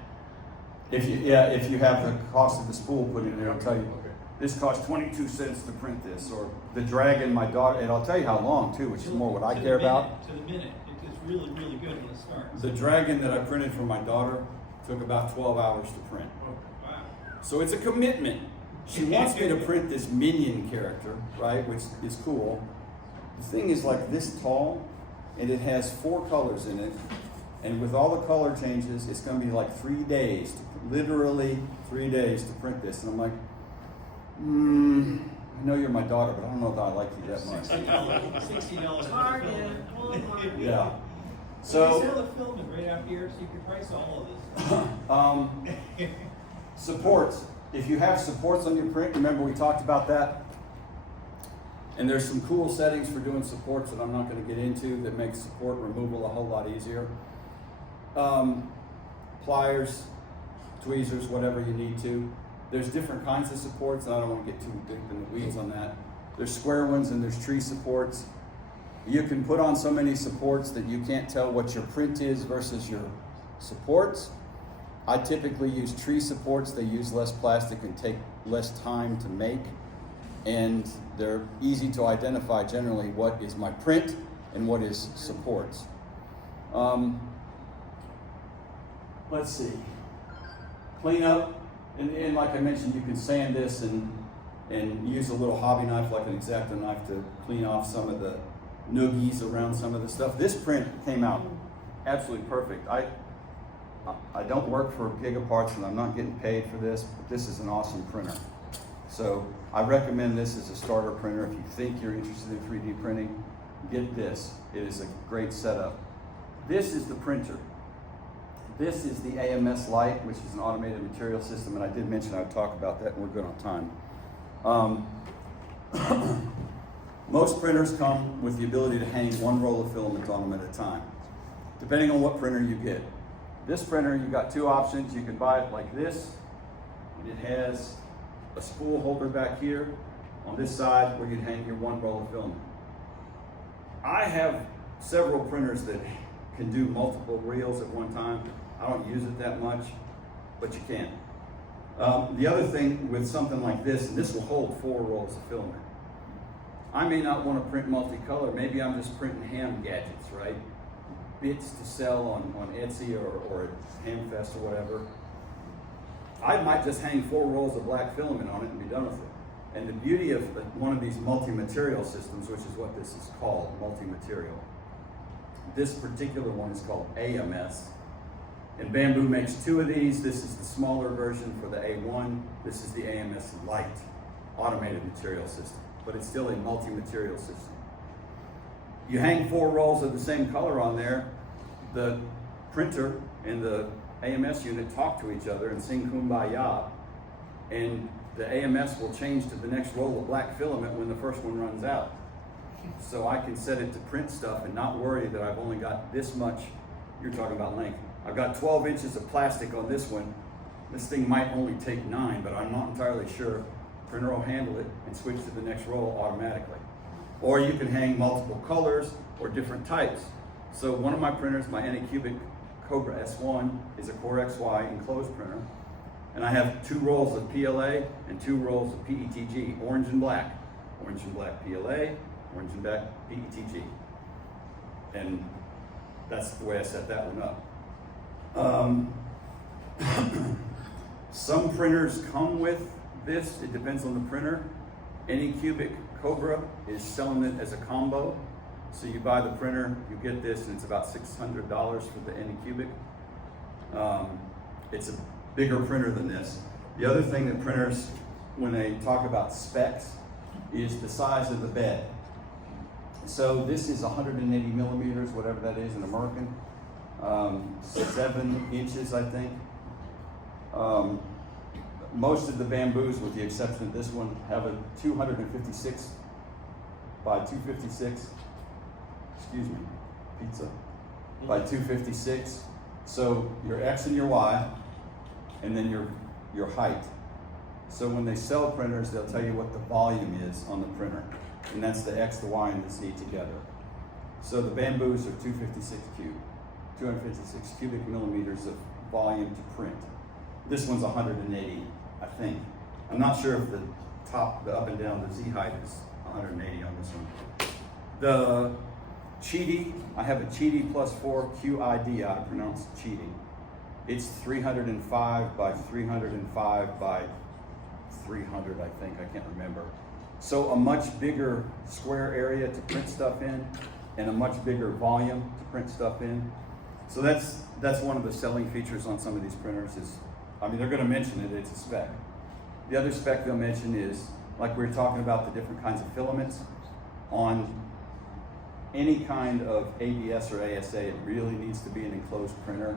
If you have the cost of the spool put in there, I'll tell you. This costs 22 cents to print this, or the Dragon, my daughter, and I'll tell you how long too, which is more what I To the care minute, about. To the minute. It's really, really good when it starts. The Dragon that I printed for my daughter took about 12 hours to print. Wow. So it's a commitment. She wants me to print this minion character, right, which is cool. The thing is like this tall, and it has 4 colors in it. And with all the color changes, it's going to be like 3 days, literally 3 days to print this. And I'm like, I know you're my daughter, but I don't know if I like you that much. $60 Hard, for the yeah. filament. Oh, my. Yeah. You So, sell the filament right out here, so you can price all of this. supports. If you have supports on your print, remember we talked about that? And there's some cool settings for doing supports that I'm not going to get into that make support removal a whole lot easier. Pliers, tweezers, whatever you need to. There's different kinds of supports, and I don't want to get too deep in the weeds on that. There's square ones and there's tree supports. You can put on so many supports that you can't tell what your print is versus your supports. I typically use tree supports. They use less plastic and take less time to make. And they're easy to identify generally what is my print and what is supports. Let's see. Clean up, and like I mentioned, you can sand this and use a little hobby knife like an X-Acto knife to clean off some of the noogies around some of the stuff. This print came out absolutely perfect. I don't work for Gigaparts and I'm not getting paid for this, but this is an awesome printer. So I recommend this as a starter printer. If you think you're interested in 3D printing, get this. It is a great setup. This is the printer. This is the AMS Lite, which is an automated material system, and I did mention I would talk about that, and we're good on time. Most printers come with the ability to hang one roll of filament on them at a time, depending on what printer you get. This printer, you've got two options. You can buy it like this, and it has a spool holder back here on this side where you'd hang your one roll of filament. I have several printers that can do multiple reels at one time. I don't use it that much, but you can. The other thing with something like this, and this will hold 4 rolls of filament. I may not want to print multicolor. Maybe I'm just printing ham gadgets, right? Bits to sell on Etsy or at Hamfest or whatever. I might just hang 4 rolls of black filament on it and be done with it. And the beauty of one of these multi-material systems, which is what this is called, multi-material. This particular one is called AMS. And Bamboo makes 2 of these. This is the smaller version for the A1. This is the AMS Lite, automated material system. But it's still a multi-material system. You hang 4 rolls of the same color on there. The printer and the AMS unit talk to each other and sing Kumbaya. And the AMS will change to the next roll of black filament when the first one runs out. So I can set it to print stuff and not worry that I've only got this much. You're talking about length. I've got 12 inches of plastic on this one. This thing might only take 9, but I'm not entirely sure. Printer will handle it and switch to the next roll automatically. Or you can hang multiple colors or different types. So one of my printers, my Anycubic Cobra S1, is a Core XY enclosed printer. And I have 2 rolls of PLA and 2 rolls of PETG, orange and black. Orange and black PLA, orange and black PETG. And that's the way I set that one up. Some printers come with this. It depends on the printer. Anycubic Cobra is selling it as a combo. So you buy the printer, you get this, and it's about $600 for the Anycubic. It's a bigger printer than this. The other thing that printers, when they talk about specs, is the size of the bed. So this is 180 millimeters, whatever that is in American. 7 inches, I think. Most of the Bamboos, with the exception of this one, have a 256 by 256, excuse me, pizza, by 256. So your X and your Y, and then your height. So when they sell printers, they'll tell you what the volume is on the printer. And that's the X, the Y, and the Z together. So the Bamboos are 256 cubic millimeters of volume to print. This one's 180, I think. I'm not sure if the up and down, the Z height is 180 on this one. The Cheedy, I have a Cheedy Plus 4 QID, I pronounce it Cheedy. It's 305 by 305 by 300, I think, I can't remember. So a much bigger square area to print stuff in, and a much bigger volume to print stuff in. So that's one of the selling features on some of these printers is, I mean, they're gonna mention it, it's a spec. The other spec they'll mention is, like we were talking about the different kinds of filaments, on any kind of ABS or ASA, it really needs to be an enclosed printer.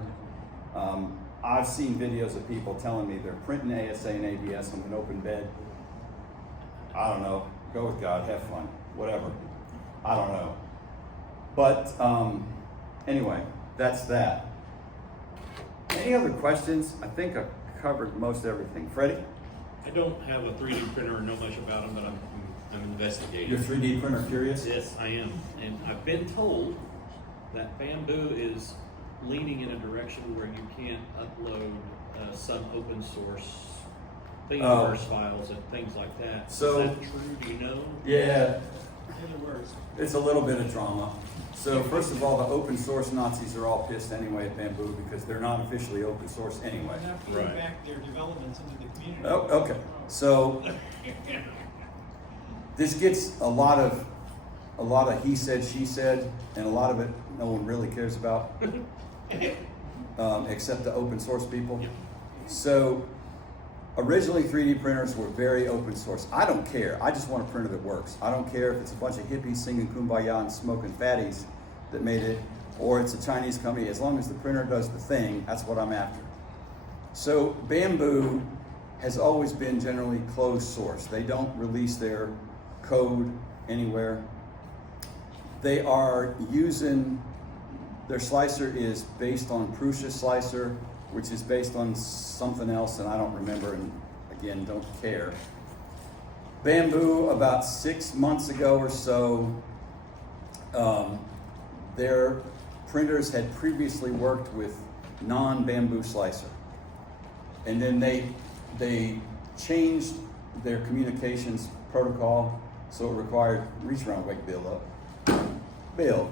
I've seen videos of people telling me they're printing ASA and ABS on an open bed. I don't know, go with God, have fun. whatever. I don't know. But anyway, that's that. Any other questions? I think I covered most everything. Freddie? I don't have a 3D printer or know much about them, but I'm investigating. Your 3D printer curious? Yes, I am. And I've been told that Bamboo is leaning in a direction where you can't upload some open source Thingiverse files and things like that. So- is that true? Do you know? Yeah, They're the worst. it's a little bit of drama. So first of all, the open source Nazis are all pissed anyway at Bamboo because they're not officially open source anyway. They're not feeding Right. back their developments into the community. Oh, okay. So this gets a lot of he said, she said, and a lot of it no one really cares about, except the open source people. So originally 3D printers were very open source. I don't care. I just want a printer that works. I don't care if it's a bunch of hippies singing Kumbaya and smoking fatties that made it, or it's a Chinese company. As long as the printer does the thing, that's what I'm after. So Bamboo has always been generally closed source. They don't release their code anywhere. They are using, their slicer is based on Prusa slicer, which is based on something else, and I don't remember, and again, don't care. Bamboo, about 6 months ago or so, their printers had previously worked with non-Bamboo slicer. And then they changed their communications protocol, so it required, reach around, wake Bill up. Bill.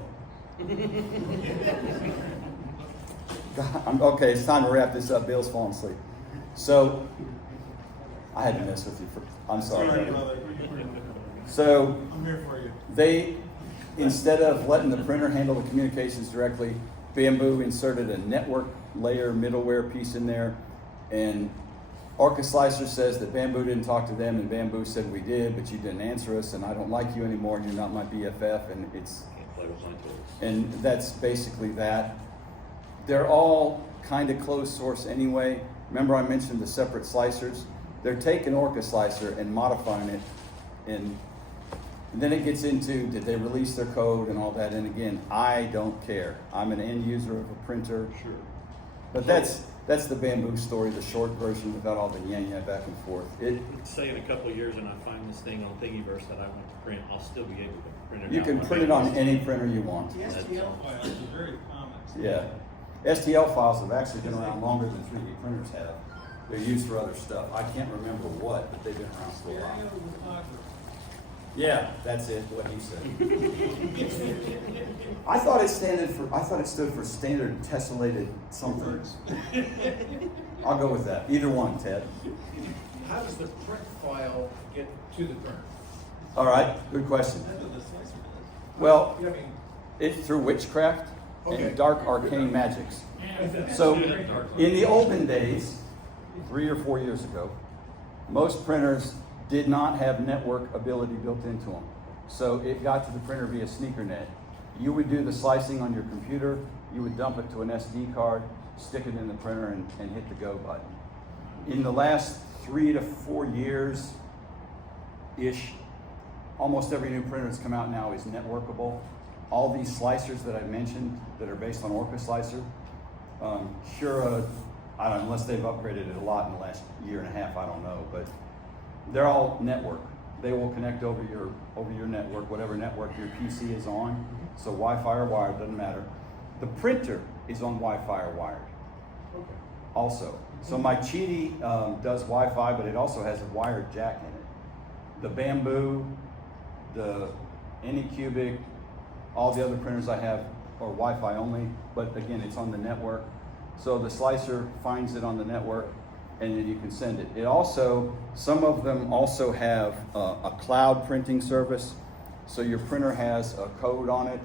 Okay, it's time to wrap this up. Bill's falling asleep. So, I had to mess with you. I'm sorry. brother. So, I'm here for you. they, instead of letting the printer handle the communications directly, Bamboo inserted a network layer middleware piece in there. And Orca Slicer says that Bamboo didn't talk to them, and Bamboo said we did, but you didn't answer us, and I don't like you anymore, and you're not my BFF, and it's, Can't play with my tools. and that's basically that. They're all kind of closed source anyway. Remember I mentioned the separate slicers? They're taking Orca Slicer and modifying it, and then it gets into, did they release their code and all that, and again, I don't care. I'm an end user of a printer. Sure. But that's the Bamboo story, the short version without all the yang back and forth. Say in a couple of years and I find this thing on Thingiverse that I want to print, I'll still be able to print it out. You can print it on any printer you want. The STL files are very common. Yeah. STL files have actually been around longer than 3D printers have. They're used for other stuff. I can't remember what, but they've been around for a while. Stereolithography. Yeah, that's it, what he said. I thought it stood for standard tessellated something. I'll go with that. Either one, Ted. How does the print file get to the printer? All right, good question. That's what the slicer does. Well, I mean, it's through witchcraft Okay. and dark arcane magics. So, in the olden days, 3 or 4 years ago, most printers did not have network ability built into them. So it got to the printer via sneakernet. You would do the slicing on your computer, you would dump it to an SD card, stick it in the printer, and hit the go button. In the last 3 to 4 years-ish, almost every new printer that's come out now is networkable. All these slicers that I mentioned that are based on Orca Slicer, Shura, I don't know, unless they've upgraded it a lot in the last year and a half, I don't know, but they're all network. They will connect over your network, whatever network your PC is on. So Wi-Fi or wired, doesn't matter. The printer is on Wi-Fi or wired. okay. Also. So my Cheetah does Wi-Fi, but it also has a wired jack in it. The Bamboo, the Anycubic, all the other printers I have are Wi-Fi only, but again, it's on the network. So the slicer finds it on the network, and then you can send it. It also, some of them also have a cloud printing service. So your printer has a code on it,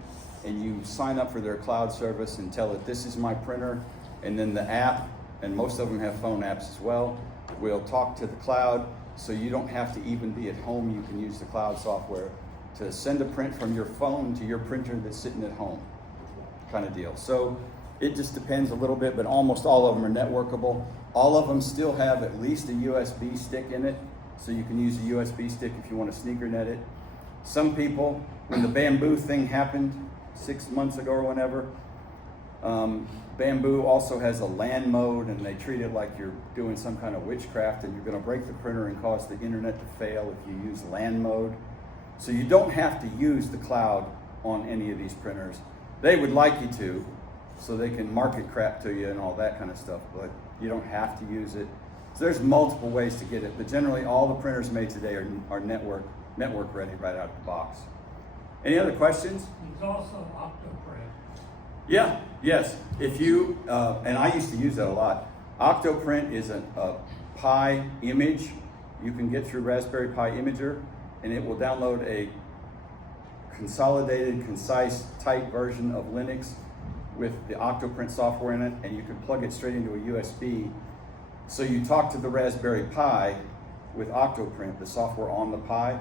and you sign up for their cloud service and tell it, this is my printer, and then the app, and most of them have phone apps as well, will talk to the cloud, so you don't have to even be at home. You can use the cloud software to send a print from your phone to your printer that's sitting at home, kind of deal. So it just depends a little bit, but almost all of them are networkable. All of them still have at least a USB stick in it, so you can use a USB stick if you want to sneaker net it. some people, when the bamboo thing happened 6 months ago or whenever, bamboo also has a land mode, and they treat it like you're doing some kind of witchcraft, and you're going to break the printer and cause the internet to fail if you use land mode. So you don't have to use the cloud on any of these printers. They would like you to, so they can market crap to you and all that kind of stuff, but you don't have to use it. So there's multiple ways to get it, but generally all the printers made today are network ready right out of the box. Any other questions? It's also Octoprint. Yeah, yes. If you, and I used to use that a lot. Octoprint is a Pi image you can get through Raspberry Pi Imager, and it will download a consolidated, concise, tight version of Linux with the Octoprint software in it, and you can plug it straight into a USB. So you talk to the Raspberry Pi with Octoprint, the software on the Pi,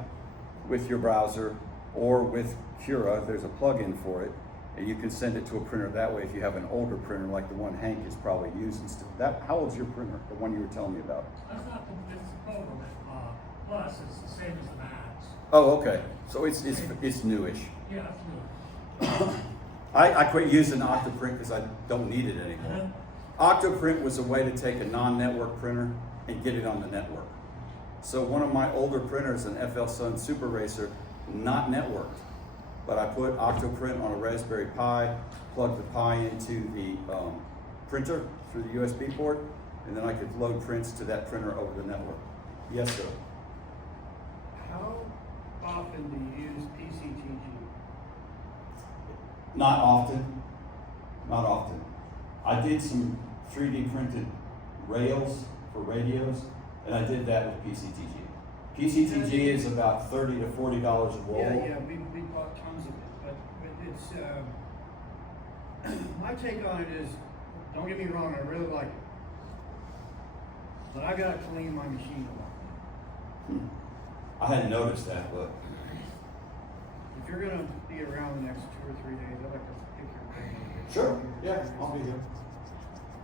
with your browser, or with Cura, there's a plug-in for it, and you can send it to a printer that way if you have an older printer like the one Hank is probably using. How old's your printer, the one you were telling me about? That's not the, it's the program, plus it's the same as the Macs. Oh, okay. So it's newish. Yeah, it's new. I quit using Octoprint because I don't need it anymore. Octoprint was a way to take a non-network printer and get it on the network. So one of my older printers, an FL Sun Super Racer, not networked, but I put Octoprint on a Raspberry Pi, plugged the Pi into the printer through the USB port, and then I could load prints to that printer over the network. Yes, sir. How often do you use PCTG? Not often. Not often. I did some 3D printed rails for radios, and I did that with PCTG. PCTG is about $30 to $40 a roll. Yeah, we bought tons of it, but it's, my take on it is, don't get me wrong, I really like it. But I gotta clean my machine a lot. I hadn't noticed that, but If you're gonna be around the next 2 or 3 days, I'd like to pick your brain. sure, yeah, I'll be here.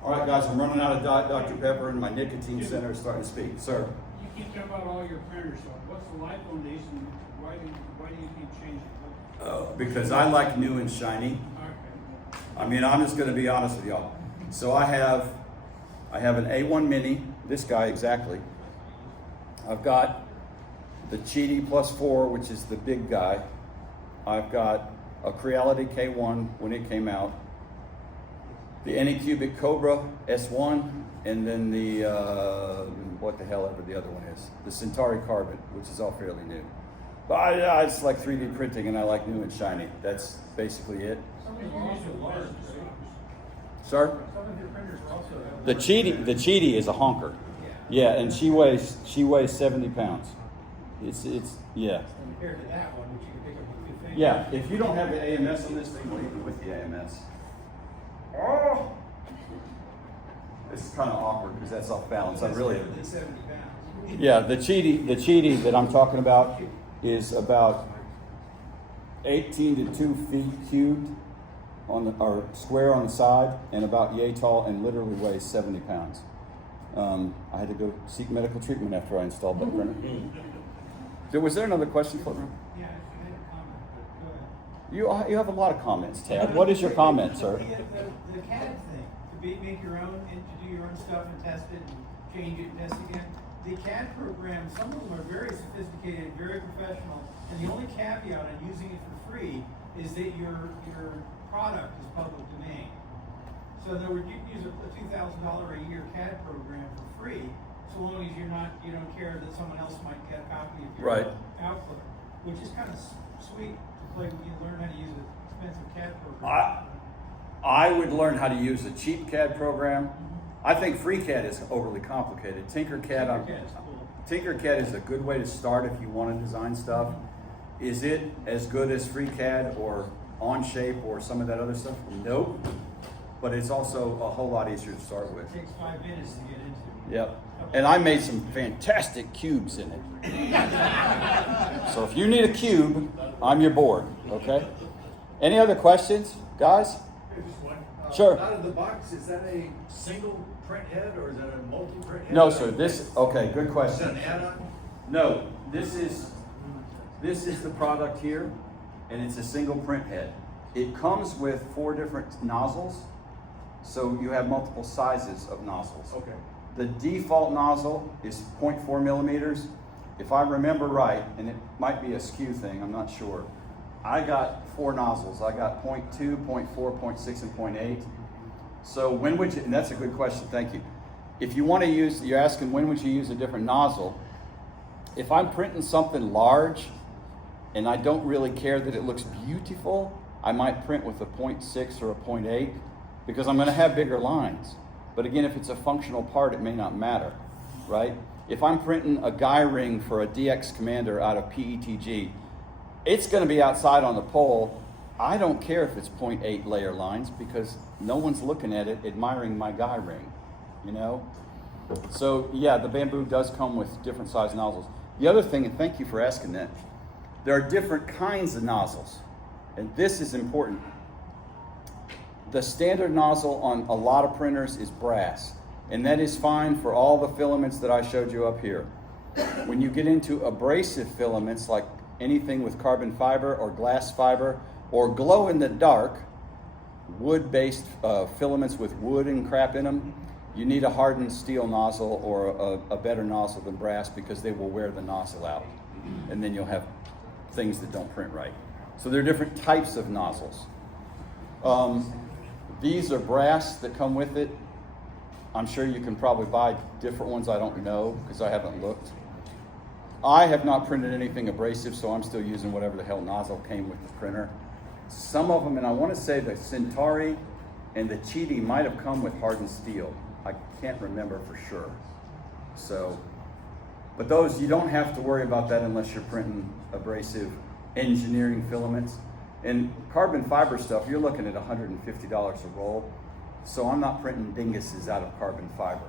All right, guys, I'm running out of Dr. Pepper, and my nicotine center is starting to speak. Sir. You keep talking about all your printers, so what's the life on these, and why do you keep changing? Because I like new and shiny. Okay. I mean, I'm just going to be honest with y'all. So I have an A1 Mini, this guy exactly. I've got the Cheedy Plus 4, which is the big guy. I've got a Creality K1 when it came out, the Anycubic Cobra S1, and then the, what the hell ever the other one is, the Centauri Carbon, which is all fairly new. But I just like 3D printing, and I like new and shiny. That's basically it. Some of them are also large, right? Sir? Some of your printers are also. The Cheedy is a honker. Yeah, and she weighs 70 pounds. It's yeah. Compared to that one, which you can pick up with your finger. Yeah, if you don't have the AMS on this thing, well, even with the AMS. Oh! This is kind of awkward because that's off balance. I really. Than 70 pounds. Yeah, the Cheedy that I'm talking about is about 18 to 2 feet cubed or square on the side, and about yay tall, and literally weighs 70 pounds. I had to go seek medical treatment after I installed that printer. Was there another question for me? Yeah, I had a comment, but go ahead. You have a lot of comments, Tad. What is your comment, sir? The CAD thing, make your own, and to do your own stuff and test it and change it and test again. The CAD programs, some of them are very sophisticated, very professional, and the only caveat on using it for free is that your product is public domain. So in other words, you can use a $2,000 a year CAD program for free, so long as you don't care that someone else might get a copy of your Right. output, which is kind of sweet to play when you learn how to use an expensive CAD program. I would learn how to use a cheap CAD program. I think FreeCAD is overly complicated. Tinkercad is a good way to start if you want to design stuff. Is it as good as FreeCAD or Onshape or some of that other stuff? Nope. But it's also a whole lot easier to start with. It takes 5 minutes to get into. Yep. And I made some fantastic cubes in it. So if you need a cube, I'm your board, okay? Any other questions, guys? Sure. Out of the box, is that a single print head or is that a multi-print head? No, sir. Okay, good Is that question. an add-on? No, this is This is the product here, and it's a single print head. It comes with 4 different nozzles, so you have multiple sizes of nozzles. Okay. The default nozzle is 0.4 millimeters. If I remember right, and it might be a skew thing, I'm not sure. I got 4 nozzles. I got 0.2, 0.4, 0.6, and 0.8. So when would you, and that's a good question, thank you. If you want to use, you're asking when would you use a different nozzle. If I'm printing something large and I don't really care that it looks beautiful, I might print with a 0.6 or a 0.8 because I'm going to have bigger lines. But again, if it's a functional part, it may not matter, right? If I'm printing a guy ring for a DX Commander out of PETG, it's going to be outside on the pole. I don't care if it's 0.8 layer lines because no one's looking at it admiring my guy ring, you know? So yeah, the Bamboo does come with different size nozzles. The other thing, and thank you for asking that, there are different kinds of nozzles, and this is important. The standard nozzle on a lot of printers is brass, and that is fine for all the filaments that I showed you up here. When you get into abrasive filaments, like anything with carbon fiber or glass fiber, or glow in the dark, wood-based filaments with wood and crap in them, you need a hardened steel nozzle or a better nozzle than brass because they will wear the nozzle out. And then you'll have things that don't print right. So there are different types of nozzles. These are brass that come with it. I'm sure you can probably buy different ones. I don't know because I haven't looked. I have not printed anything abrasive, so I'm still using whatever the hell nozzle came with the printer. Some of them, and I want to say the Centauri and the Chidi might have come with hardened steel. I can't remember for sure. So, but those, you don't have to worry about that unless you're printing abrasive engineering filaments. And carbon fiber stuff, you're looking at $150 a roll. So I'm not printing dinguses out of carbon fiber.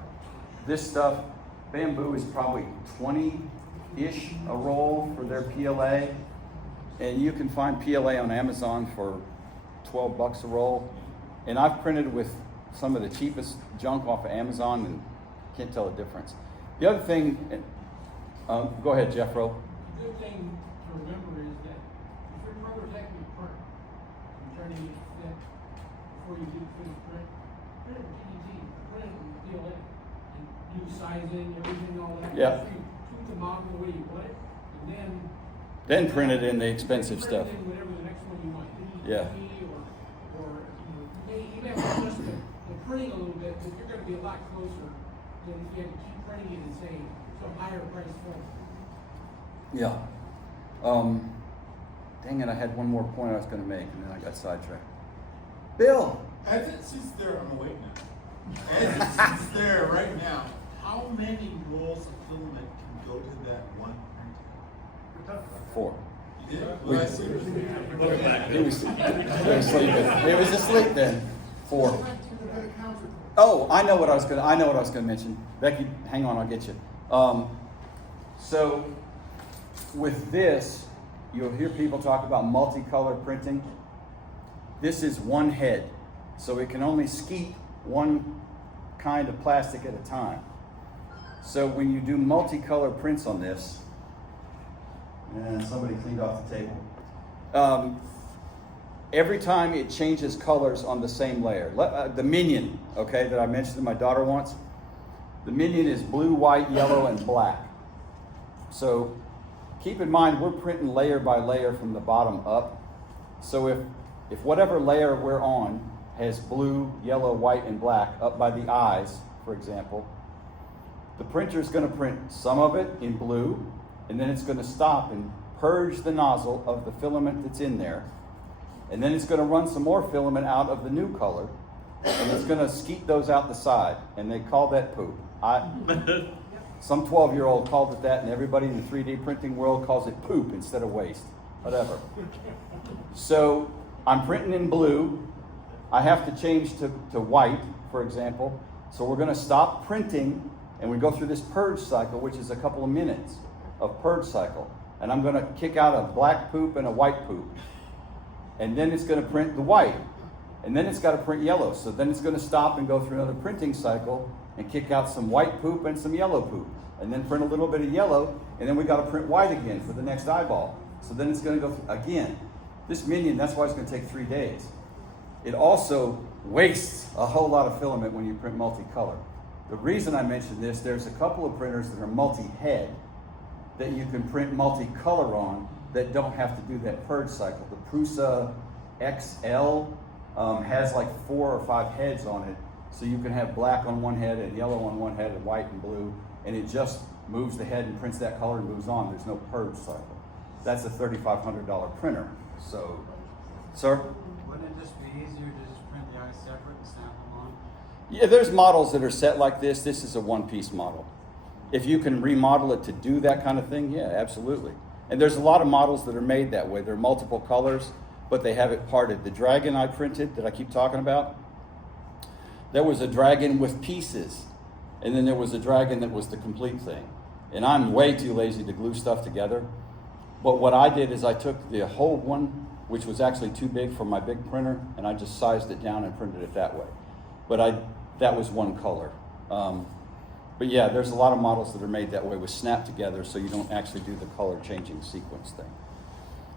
This stuff, Bamboo is probably 20-ish a roll for their PLA. And you can find PLA on Amazon for 12 bucks a roll. And I've printed with some of the cheapest junk off of Amazon and can't tell the difference. The other thing, go ahead, Jeffro. The good thing to remember is that if you're prototyping a print and trying to get it fit before you do the finished print it with PET, print it with PLA, and do sizing, everything, all that. Yeah. So you tweak the model the way you want it, and Then print it in the expensive print stuff. it in whatever the next one you want, Yeah. or you may have to adjust the printing a little bit, but you're going to be a lot closer than if you had to keep printing it in, say, some higher price form. Yeah. Dang it, I had one more point I was going to make and then I got sidetracked. Bill! As it sits there, I'm awake now. As it sits there right now, how many rolls of filament can go to that one print? 4. You did? Well, I seriously. He was sleeping. He was asleep then. 4. Oh, I know what I was gonna mention. Becky, hang on, I'll get you. So with this, you'll hear people talk about multicolor printing. This is one head, so it can only skeet one kind of plastic at a time. So when you do multicolor prints on this, and somebody cleaned off the table. Every time it changes colors on the same layer. The minion, okay, that I mentioned to my daughter once, the minion is blue, white, yellow, and black. So keep in mind, we're printing layer by layer from the bottom up. So if whatever layer we're on has blue, yellow, white, and black up by the eyes, for example, the printer is going to print some of it in blue, and then it's going to stop and purge the nozzle of the filament that's in there. And then it's going to run some more filament out of the new color, and it's going to skeet those out the side, and they call that poop. Some 12-year-old called it that, and everybody in the 3D printing world calls it poop instead of waste, whatever. So I'm printing in blue. I have to change to white, for example. So we're going to stop printing, and we go through this purge cycle, which is a couple of minutes of purge cycle. And I'm going to kick out a black poop and a white poop. And then it's going to print the white. And then it's got to print yellow. So then it's going to stop and go through another printing cycle and kick out some white poop and some yellow poop. And then print a little bit of yellow. And then we got to print white again for the next eyeball. So then it's gonna go, again, this minion, that's why it's gonna take 3 days. It also wastes a whole lot of filament when you print multicolor. The reason I mention this, there's a couple of printers that are multi-head that you can print multicolor on that don't have to do that purge cycle. The Prusa XL has like 4 or 5 heads on it. So you can have black on one head and yellow on one head and white and blue, and it just moves the head and prints that color and moves on. There's no purge cycle. That's a $3,500 printer. So, sir? Wouldn't it just be easier to just print the eyes separate and snap them on? Yeah, there's models that are set like this. This is a one-piece model. If you can remodel it to do that kind of thing, yeah, absolutely. And there's a lot of models that are made that way. They're multiple colors, but they have it parted. The dragon I printed that I keep talking about, there was a dragon with pieces, and then there was a dragon that was the complete thing. And I'm way too lazy to glue stuff together. But what I did is I took the whole one, which was actually too big for my big printer, and I just sized it down and printed it that way. But that was one color. But yeah, there's a lot of models that are made that way with snap together, so you don't actually do the color changing sequence thing.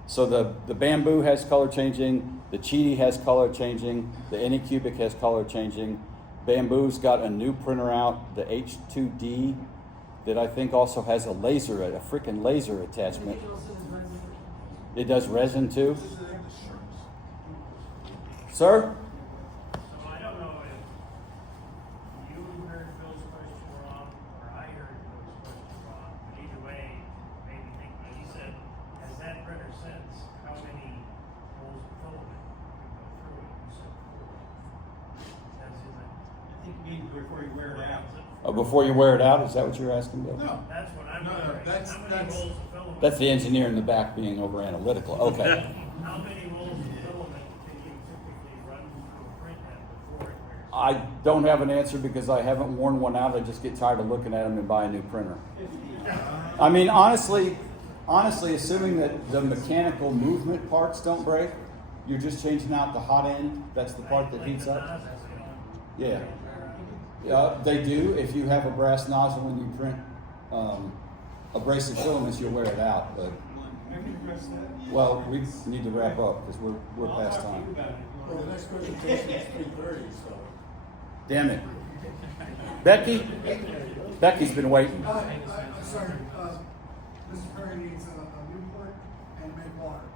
So the Bamboo has color changing, the Cheetah has color changing, the Anycubic has color changing. Bamboo's got a new printer out, the H2D, that I think also has a laser, a freaking laser attachment. It does resin too? Sir? So I don't know if you heard Phil's question wrong, or I heard Phil's question wrong, but either way, made me think, when he said, has that printer since, how many rolls of filament can go through it? You said 4. That's in it. I think you mean before you wear it out. Before you wear it out, is that what you're asking, Bill? No, That's what I'm No, wondering. that's- How many that's- rolls of filament? That's the engineer in the back being over analytical. Okay. How many rolls of filament can you typically run through a print head before it wears? I don't have an answer because I haven't worn one out. I just get tired of looking at them and buy a new printer. I mean, honestly, assuming that the mechanical movement parts don't break, you're just changing out the hot end. That's the part that heats up. Yeah. They do. If you have a brass nozzle when you print abrasive filaments, you'll wear it out. But Have you addressed that? well, we need to wrap up because we're I'll past talk to you time. about it. well, the next presentation is 3:30, so. Damn it, Becky's been waiting. Sorry, Mr. Perry needs a Newport and make water.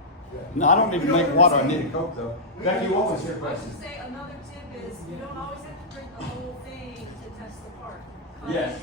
No, I don't need to make water. I need a Coke though. Becky, what was your I question? should say another tip is you don't always have to print the whole thing to test the part. Yes.